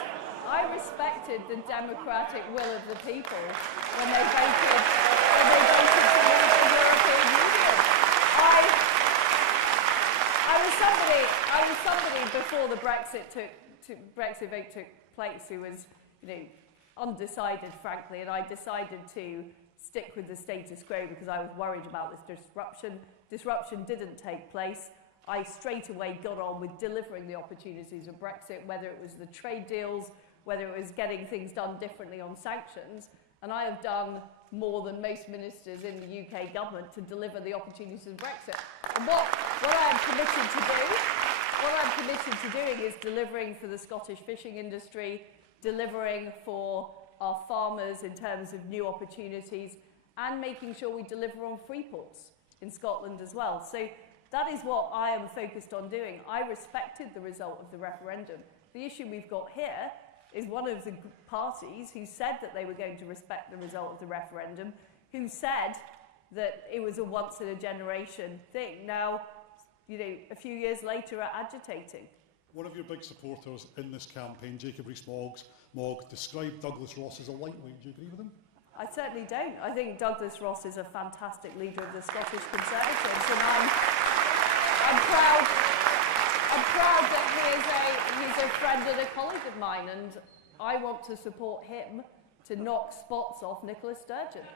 the democratic will of the people when they voted to leave the European Union. I was somebody before the Brexit vote took place who was, undecided, frankly, and I decided to stick with the status quo because I was worried about this disruption. Disruption didn't take place. I straight away got on with delivering the opportunities of Brexit, whether it was the trade deals, whether it was getting things done differently on sanctions, and I have done more than most ministers in the UK government to deliver the opportunities of Brexit. And what I am committed to doing is delivering for the Scottish fishing industry, delivering for our farmers in terms of new opportunities, and making sure we deliver on free ports in Scotland as well. So that is what I am focused on doing. I respected the result of the referendum. The issue we've got here is one of the parties who said that they were going to respect the result of the referendum, who said that it was a once-in-a-generation thing. Now, you know, a few years later are agitating. One of your big supporters in this campaign, Jacob Rees-Mogg, described Douglas Ross as a lightweight. Do you agree with him? I certainly don't. I think Douglas Ross is a fantastic leader of the Scottish Conservatives, and I'm proud that he's a friend and a colleague of mine, and I want to support him to knock spots off Nicola Sturgeon.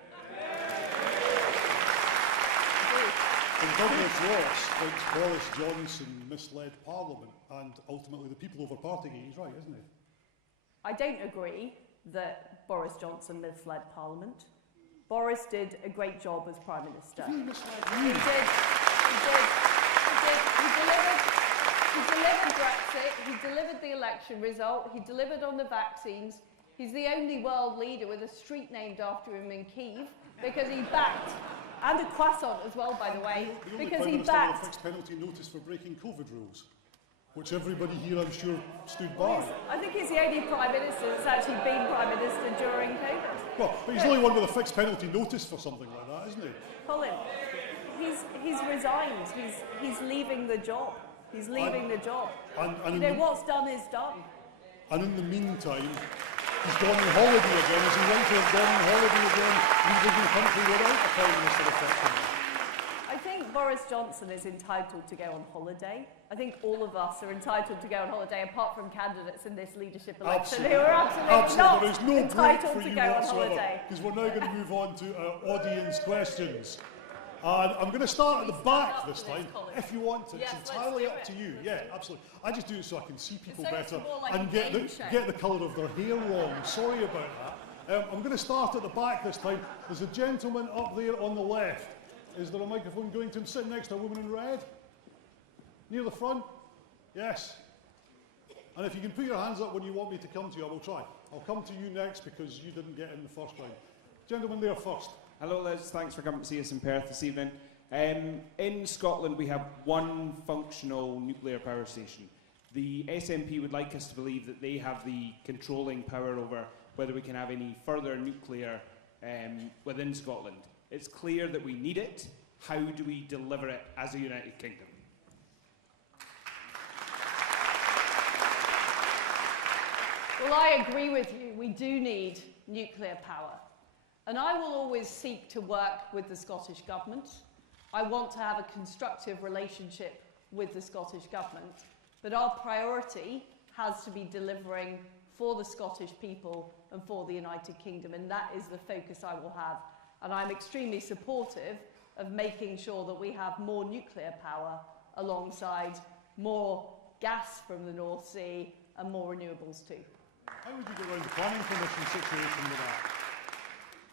And Douglas Ross thinks Boris Johnson misled Parliament and ultimately the people over Partygate. He's right, isn't he? I don't agree that Boris Johnson misled Parliament. Boris did a great job as Prime Minister. He did. He delivered Brexit, he delivered the election result, he delivered on the vaccines. He's the only world leader with a street named after him in Kyiv because he backed, and a croissant as well, by the way, because he backed. The fixed penalty notice for breaking COVID rules, which everybody here, I'm sure, stood by. I think he's the only Prime Minister that's actually been Prime Minister during COVID. Well, but he's the only one with a fixed penalty notice for something like that, isn't he? Colin, he's resigned. He's leaving the job. He's leaving the job. And you know, what's done is done. And in the meantime, he's gone on holiday again. Is he right to have gone on holiday again, leaving the country without a Prime Minister effectively? I think Boris Johnson is entitled to go on holiday. I think all of us are entitled to go on holiday, apart from candidates in this leadership election who are absolutely not There is no entitled to go on holiday. Because we're now going to move on to our audience questions. And I'm going to start at the back this time, if you want to. Yes, it's entirely up to you. Yeah, absolutely. I just do it so I can see people better like and get the colour of their hair wrong. Sorry about that. I'm going to start at the back this time. There's a gentleman up there on the left. Is there a microphone going to him sitting next to a woman in red? Near the front? Yes. And if you can put your hands up when you want me to come to you, I will try. I'll come to you next because you didn't get in the first round. Gentleman there first. Hello Liz, thanks for coming to see us in Perth this evening. In Scotland we have one functional nuclear power station. The SNP would like us to believe that they have the controlling power over whether we can have any further nuclear within Scotland. It's clear that we need it. How do we deliver it as a United Kingdom? Well, I agree with you. We do need nuclear power. And I will always seek to work with the Scottish Government. I want to have a constructive relationship with the Scottish Government. But our priority has to be delivering for the Scottish people and for the United Kingdom. And that is the focus I will have. And I'm extremely supportive of making sure that we have more nuclear power alongside more gas from the North Sea and more renewables too. How would you get around the planning permission situation with that?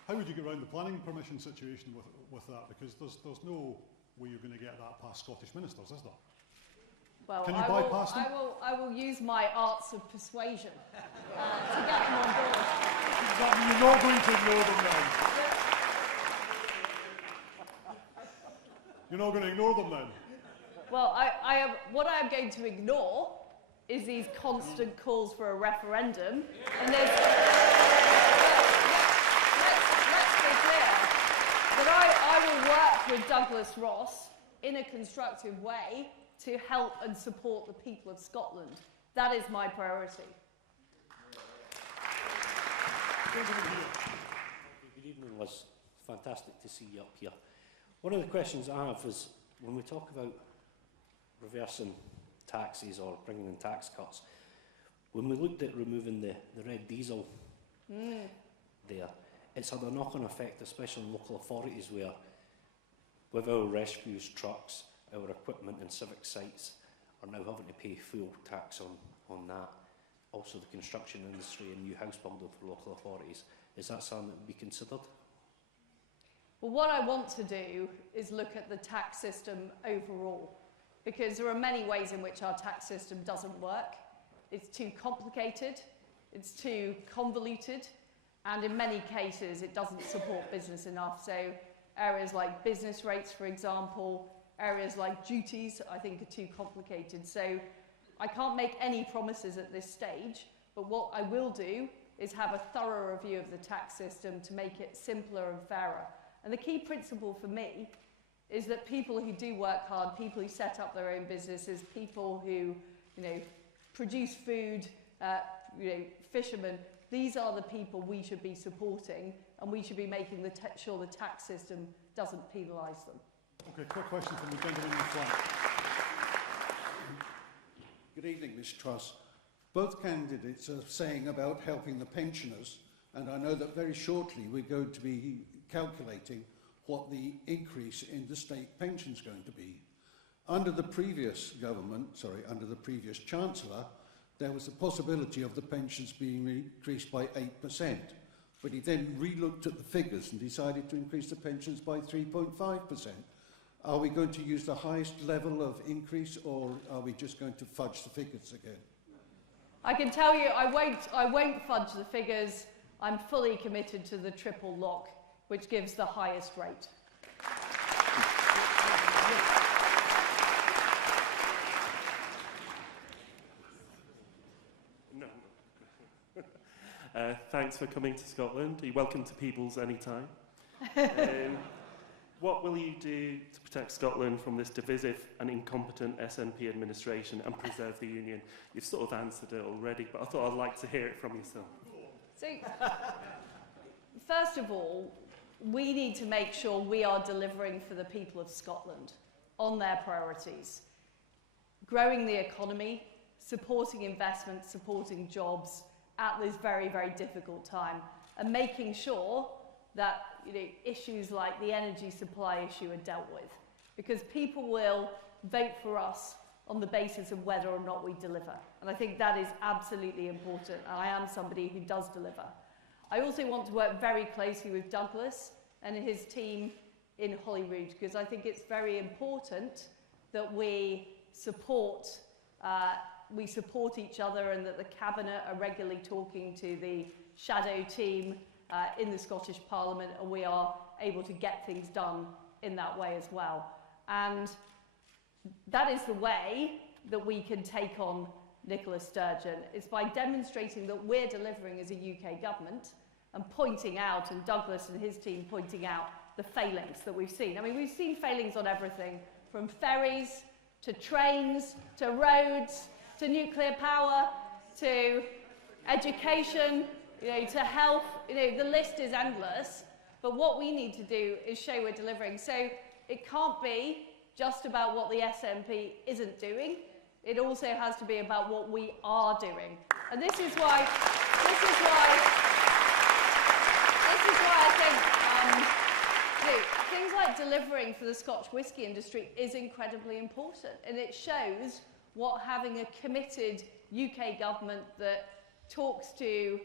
How would you get around the planning permission situation with that? Because there's no way you're going to get that past Scottish ministers, is there? Well, Can you bypass them? I will use my arts of persuasion to get them on board. You're not going to ignore them then? You're not going to ignore them then? Well, what I am going to ignore is these constant calls for a referendum. And let's be clear that I will work with Douglas Ross in a constructive way to help and support the people of Scotland. That is my priority. Good evening, Liz. Fantastic to see you up here. One of the questions I have is, when we talk about reversing taxes or bringing in tax cuts, when we looked at removing the red diesel there, it's had a knock-on effect, especially on local authorities where, with our rescues trucks, our equipment and civic sites are now having to pay full tax on that. Also the construction industry and new house building for local authorities. Is that something that would be considered? But what I want to do is look at the tax system overall, because there are many ways in which our tax system doesn't work. It's too complicated, it's too convoluted, and in many cases it doesn't support business enough. So areas like business rates, for example, areas like duties, I think are too complicated. So I can't make any promises at this stage, but what I will do is have a thorough review of the tax system to make it simpler and fairer. And the key principle for me is that people who do work hard, people who set up their own businesses, people who, produce food, fishermen, these are the people we should be supporting, and we should be making sure the tax system doesn't penalise them. Okay, quick question from the gentleman in the front. Good evening, Ms. Truss. Both candidates are saying about helping the pensioners, and I know that very shortly we're going to be calculating what the increase in the state pension is going to be. Under the previous government, under the previous Chancellor, there was the possibility of the pensions being increased by 8%, but he then re-looked at the figures and decided to increase the pensions by 3.5%. Are we going to use the highest level of increase, or are we just going to fudge the figures again? I can tell you I won't fudge the figures. I'm fully committed to the triple lock, which gives the highest rate. Thanks for coming to Scotland. You're welcome to Peebles anytime. What will you do to protect Scotland from this divisive and incompetent SNP administration and preserve the union? You've sort of answered it already, but I thought I'd like to hear it from yourself. So, first of all, we need to make sure we are delivering for the people of Scotland on their priorities. Growing the economy, supporting investment, supporting jobs at this very, very difficult time, and making sure that issues like the energy supply issue are dealt with. Because people will vote for us on the basis of whether or not we deliver. And I think that is absolutely important. And I am somebody who does deliver. I also want to work very closely with Douglas and his team in Holyrood, because I think it's very important that we support each other, and that the Cabinet are regularly talking to the shadow team in the Scottish Parliament, and we are able to get things done in that way as well. And that is the way that we can take on Nicola Sturgeon. It's by demonstrating that we're delivering as a UK government, and pointing out, and Douglas and his team pointing out, the failings that we've seen. I mean, we've seen failings on everything, from ferries, to trains, to roads, to nuclear power, to education, to health. The list is endless. But what we need to do is show we're delivering. So it can't be just about what the SNP isn't doing. It also has to be about what we are doing. And this is why I think things like delivering for the Scotch whisky industry is incredibly important. And it shows what having a committed UK government that talks to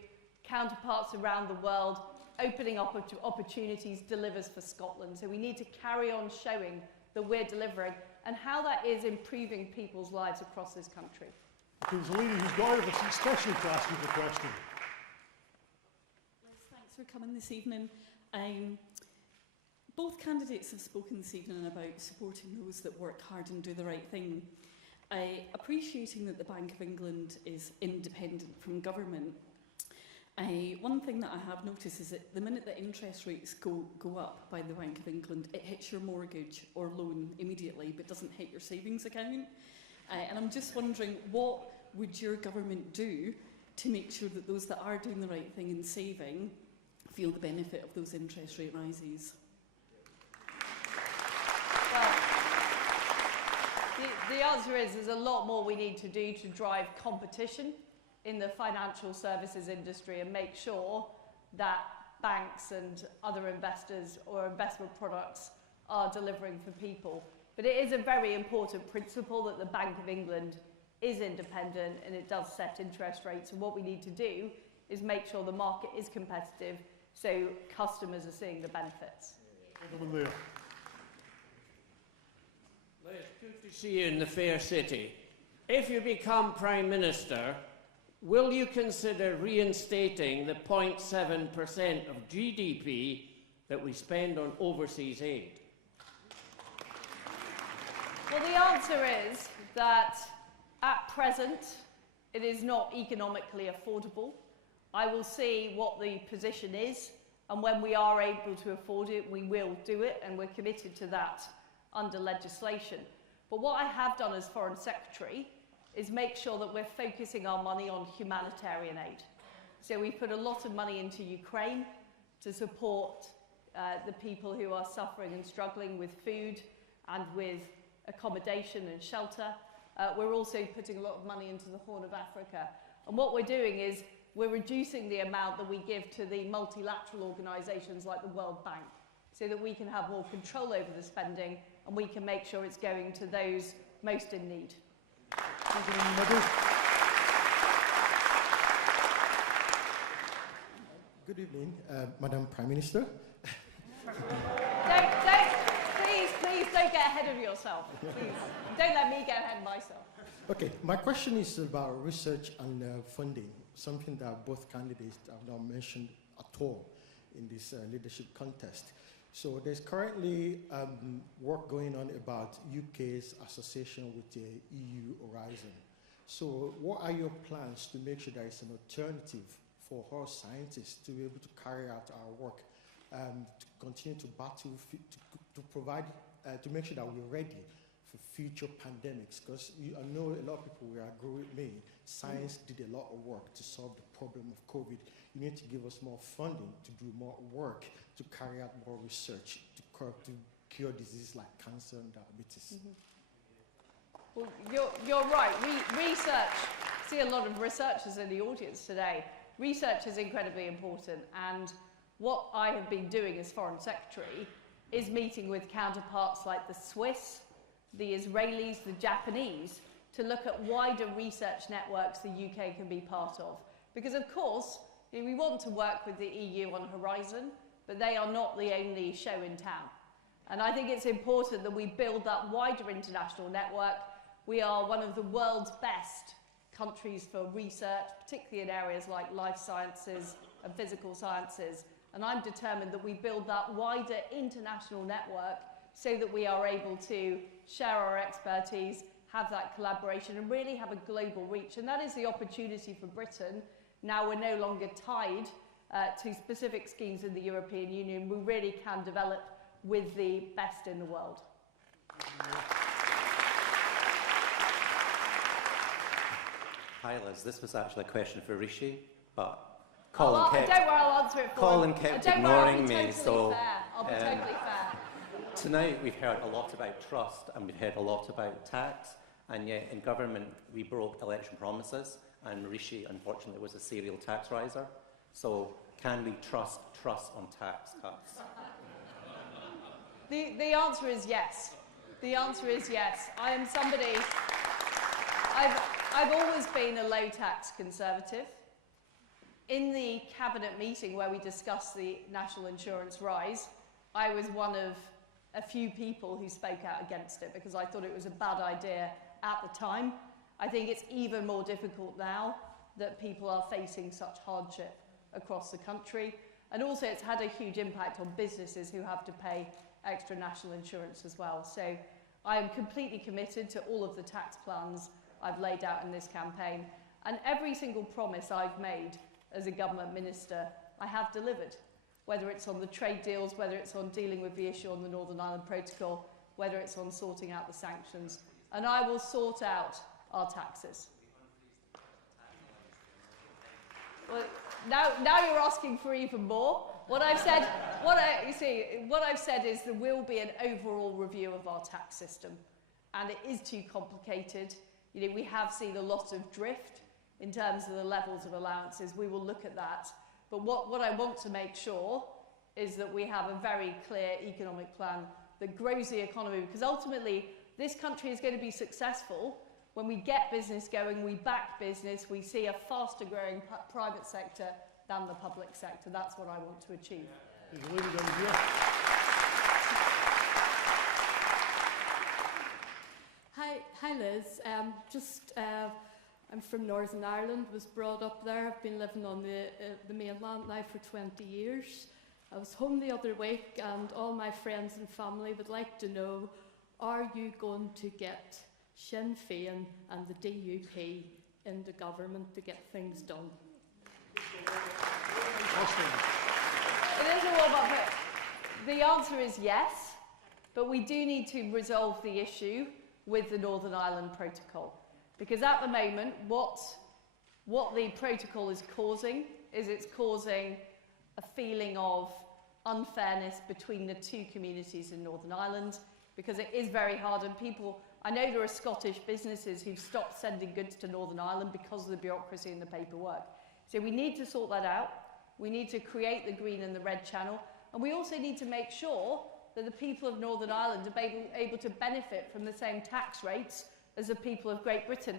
counterparts around the world, opening up opportunities, delivers for Scotland. So we need to carry on showing that we're delivering, and how that is improving people's lives across this country. There's a lady who's got out of the seat especially to ask you the question. Liz, thanks for coming this evening. Both candidates have spoken this evening about supporting those that work hard and do the right thing. Appreciating that the Bank of England is independent from government, one thing that I have noticed is that the minute that interest rates go up by the Bank of England, it hits your mortgage or loan immediately, but doesn't hit your savings account. And I'm just wondering, what would your government do to make sure that those that are doing the right thing and saving feel the benefit of those interest rate rises? Well, the answer is there's a lot more we need to do to drive competition in the financial services industry, and make sure that banks and other investors or investment products are delivering for people. But it is a very important principle that the Bank of England is independent, and it does set interest rates. And what we need to do is make sure the market is competitive, so customers are seeing the benefits. Gentleman there. Liz, good to see you in the fair city. If you become Prime Minister, will you consider reinstating the 0.7% of GDP that we spend on overseas aid? Well, the answer is that at present it is not economically affordable. I will see what the position is, and when we are able to afford it, we will do it, and we're committed to that under legislation. But what I have done as Foreign Secretary is make sure that we're focusing our money on humanitarian aid. So we put a lot of money into Ukraine to support the people who are suffering and struggling with food and with accommodation and shelter. We're also putting a lot of money into the Horn of Africa. And what we're doing is we're reducing the amount that we give to the multilateral organisations like the World Bank, so that we can have more control over the spending and we can make sure it's going to those most in need. Good evening, Madam Prime Minister. Please don't get ahead of yourself. Please. Don't let me get ahead of myself. Okay, my question is about research and funding, something that both candidates have not mentioned at all in this leadership contest. So there's currently work going on about UK's association with the EU Horizon. So what are your plans to make sure there is an alternative for us scientists to be able to carry out our work, to continue to battle, to provide, to make sure that we're ready for future pandemics? Because I know a lot of people will agree with me, science did a lot of work to solve the problem of COVID. You need to give us more funding to do more work, to carry out more research, to cure diseases like cancer and diabetes. Well, you're right. Research, see a lot of researchers in the audience today. Research is incredibly important, and what I have been doing as Foreign Secretary is meeting with counterparts like the Swiss, the Israelis, the Japanese, to look at wider research networks the UK can be part of. Because of course, we want to work with the EU on Horizon, but they are not the only show in town. And I think it's important that we build that wider international network. We are one of the world's best countries for research, particularly in areas like life sciences and physical sciences. And I'm determined that we build that wider international network so that we are able to share our expertise, have that collaboration, and really have a global reach. And that is the opportunity for Britain. Now we're no longer tied to specific schemes in the European Union. We really can develop with the best in the world. Hi Liz, this was actually a question for Rishi, but Don't worry, I'll answer it for Colin kept ignoring me, totally so fair. I'll be totally fair. Tonight we've heard a lot about trust and we've heard a lot about tax, and yet in government we broke election promises, and Rishi unfortunately was a serial tax riser. So can we trust Truss on tax cuts? The answer is yes. The answer is yes. I am somebody, I've always been a low tax Conservative. In the cabinet meeting where we discussed the national insurance rise, I was one of a few people who spoke out against it because I thought it was a bad idea at the time. I think it's even more difficult now that people are facing such hardship across the country. And also it's had a huge impact on businesses who have to pay extra national insurance as well. So I am completely committed to all of the tax plans I've laid out in this campaign. And every single promise I've made as a government minister, I have delivered. Whether it's on the trade deals, whether it's on dealing with the issue on the Northern Ireland Protocol, whether it's on sorting out the sanctions. And I will sort out our taxes. Well, now you're asking for even more. What I've said, what I've said is there will be an overall review of our tax system, and it is too complicated. You know, we have seen a lot of drift in terms of the levels of allowances. We will look at that. But what I want to make sure is that we have a very clear economic plan that grows the economy, because ultimately this country is going to be successful when we get business going, we back business, we see a faster growing private sector than the public sector. That's what I want to achieve. There's a lady down here. is, I'm from Northern Ireland, was brought up there. I've been living on the mainland now for 20 years. I was home the other week, and all my friends and family would like to know, are you going to get Sinn Féin and the DUP into government to get things done? It is a warm-up. The answer is yes, but we do need to resolve the issue with the Northern Ireland Protocol. Because at the moment, what the protocol is causing is it's causing a feeling of unfairness between the two communities in Northern Ireland, because it is very hard, and people, I know there are Scottish businesses who've stopped sending goods to Northern Ireland because of the bureaucracy and the paperwork. So we need to sort that out. We need to create the green and the red channel, and we also need to make sure that the people of Northern Ireland are able to benefit from the same tax rates as the people of Great Britain.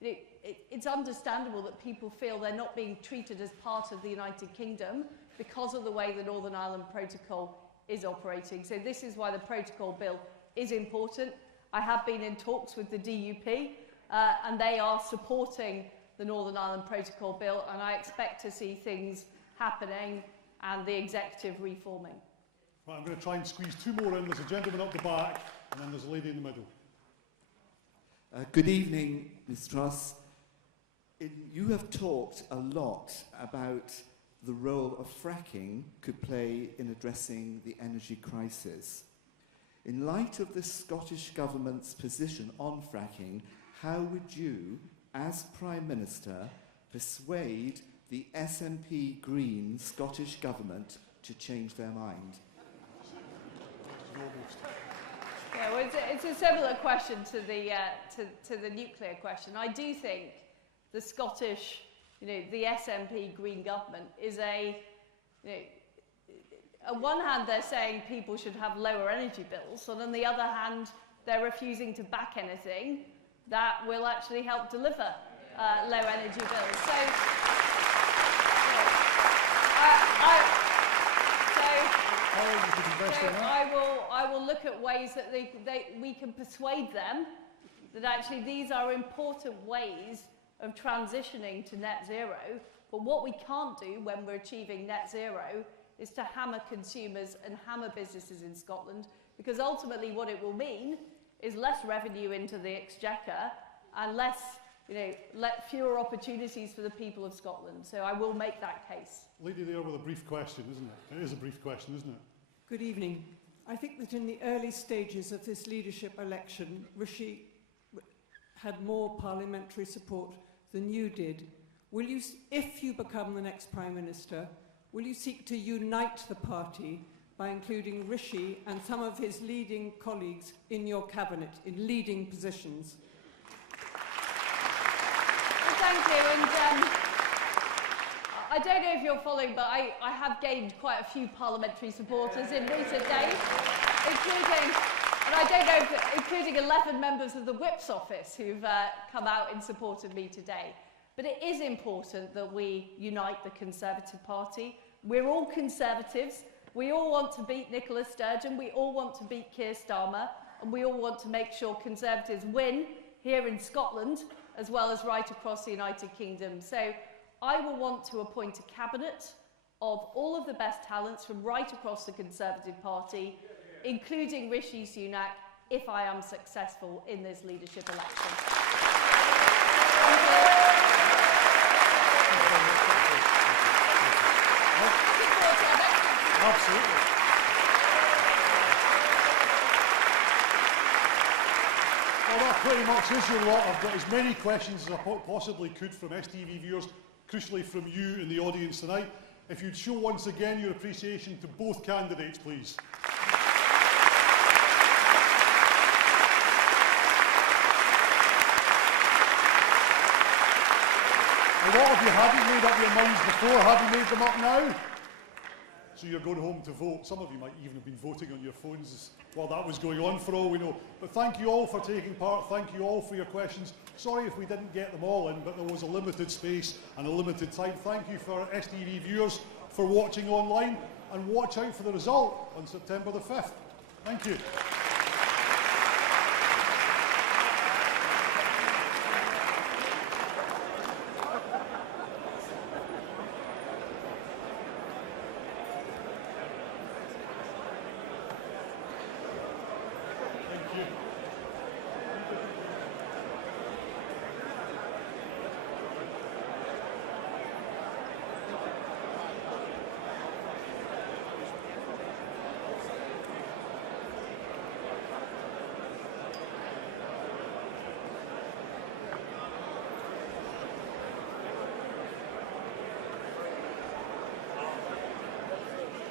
It's understandable that people feel they're not being treated as part of the United Kingdom because of the way the Northern Ireland Protocol is operating. So this is why the Protocol Bill is important. I have been in talks with the DUP, and they are supporting the Northern Ireland Protocol Bill, and I expect to see things happening and the executive reforming. Right, I'm going to try and squeeze two more in. There's a gentleman up the back, and then there's a lady in the middle. Good evening, Ms. Truss. You have talked a lot about the role of fracking could play in addressing the energy crisis. In light of the Scottish Government's position on fracking, how would you, as Prime Minister, persuade the SNP Green Scottish Government to change their mind? Yeah, well, it's a similar question to the nuclear question. I do think the Scottish, the SNP Green government is on one hand they're saying people should have lower energy bills, and on the other hand they're refusing to back anything that will actually help deliver low energy bills. So, I will look at ways that we can persuade them that actually these are important ways of transitioning to net zero. But what we can't do when we're achieving net zero is to hammer consumers and hammer businesses in Scotland, because ultimately what it will mean is less revenue into the exchequer and fewer opportunities for the people of Scotland. So I will make that case. Lady there with a brief question, isn't it? It is a brief question, isn't it? Good evening. I think that in the early stages of this leadership election, Rishi had more parliamentary support than you did. Will you, if you become the next Prime Minister, will you seek to unite the party by including Rishi and some of his leading colleagues in your cabinet, in leading positions? Well, thank you. And I don't know if you're following, but I have gained quite a few parliamentary supporters in recent days, including 11 members of the Whip's office who've come out in support of me today. But it is important that we unite the Conservative Party. We're all Conservatives. We all want to beat Nicola Sturgeon. We all want to beat Keir Starmer. And we all want to make sure Conservatives win here in Scotland, as well as right across the United Kingdom. So I will want to appoint a cabinet of all of the best talents from right across the Conservative Party, including Rishi Sunak, if I am successful in this leadership election. Absolutely. Well, that pretty much is your lot. I've got as many questions as I possibly could from STV viewers, crucially from you in the audience tonight. If you'd show once again your appreciation to both candidates, please. A lot of you hadn't made up your minds before. Have you made them up now? So you're going home to vote. Some of you might even have been voting on your phones while that was going on, for all we know. But thank you all for taking part. Thank you all for your questions. Sorry if we didn't get them all in, but there was a limited space and a limited time. Thank you for STV viewers for watching online, and watch out for the result on September the 5th. Thank you.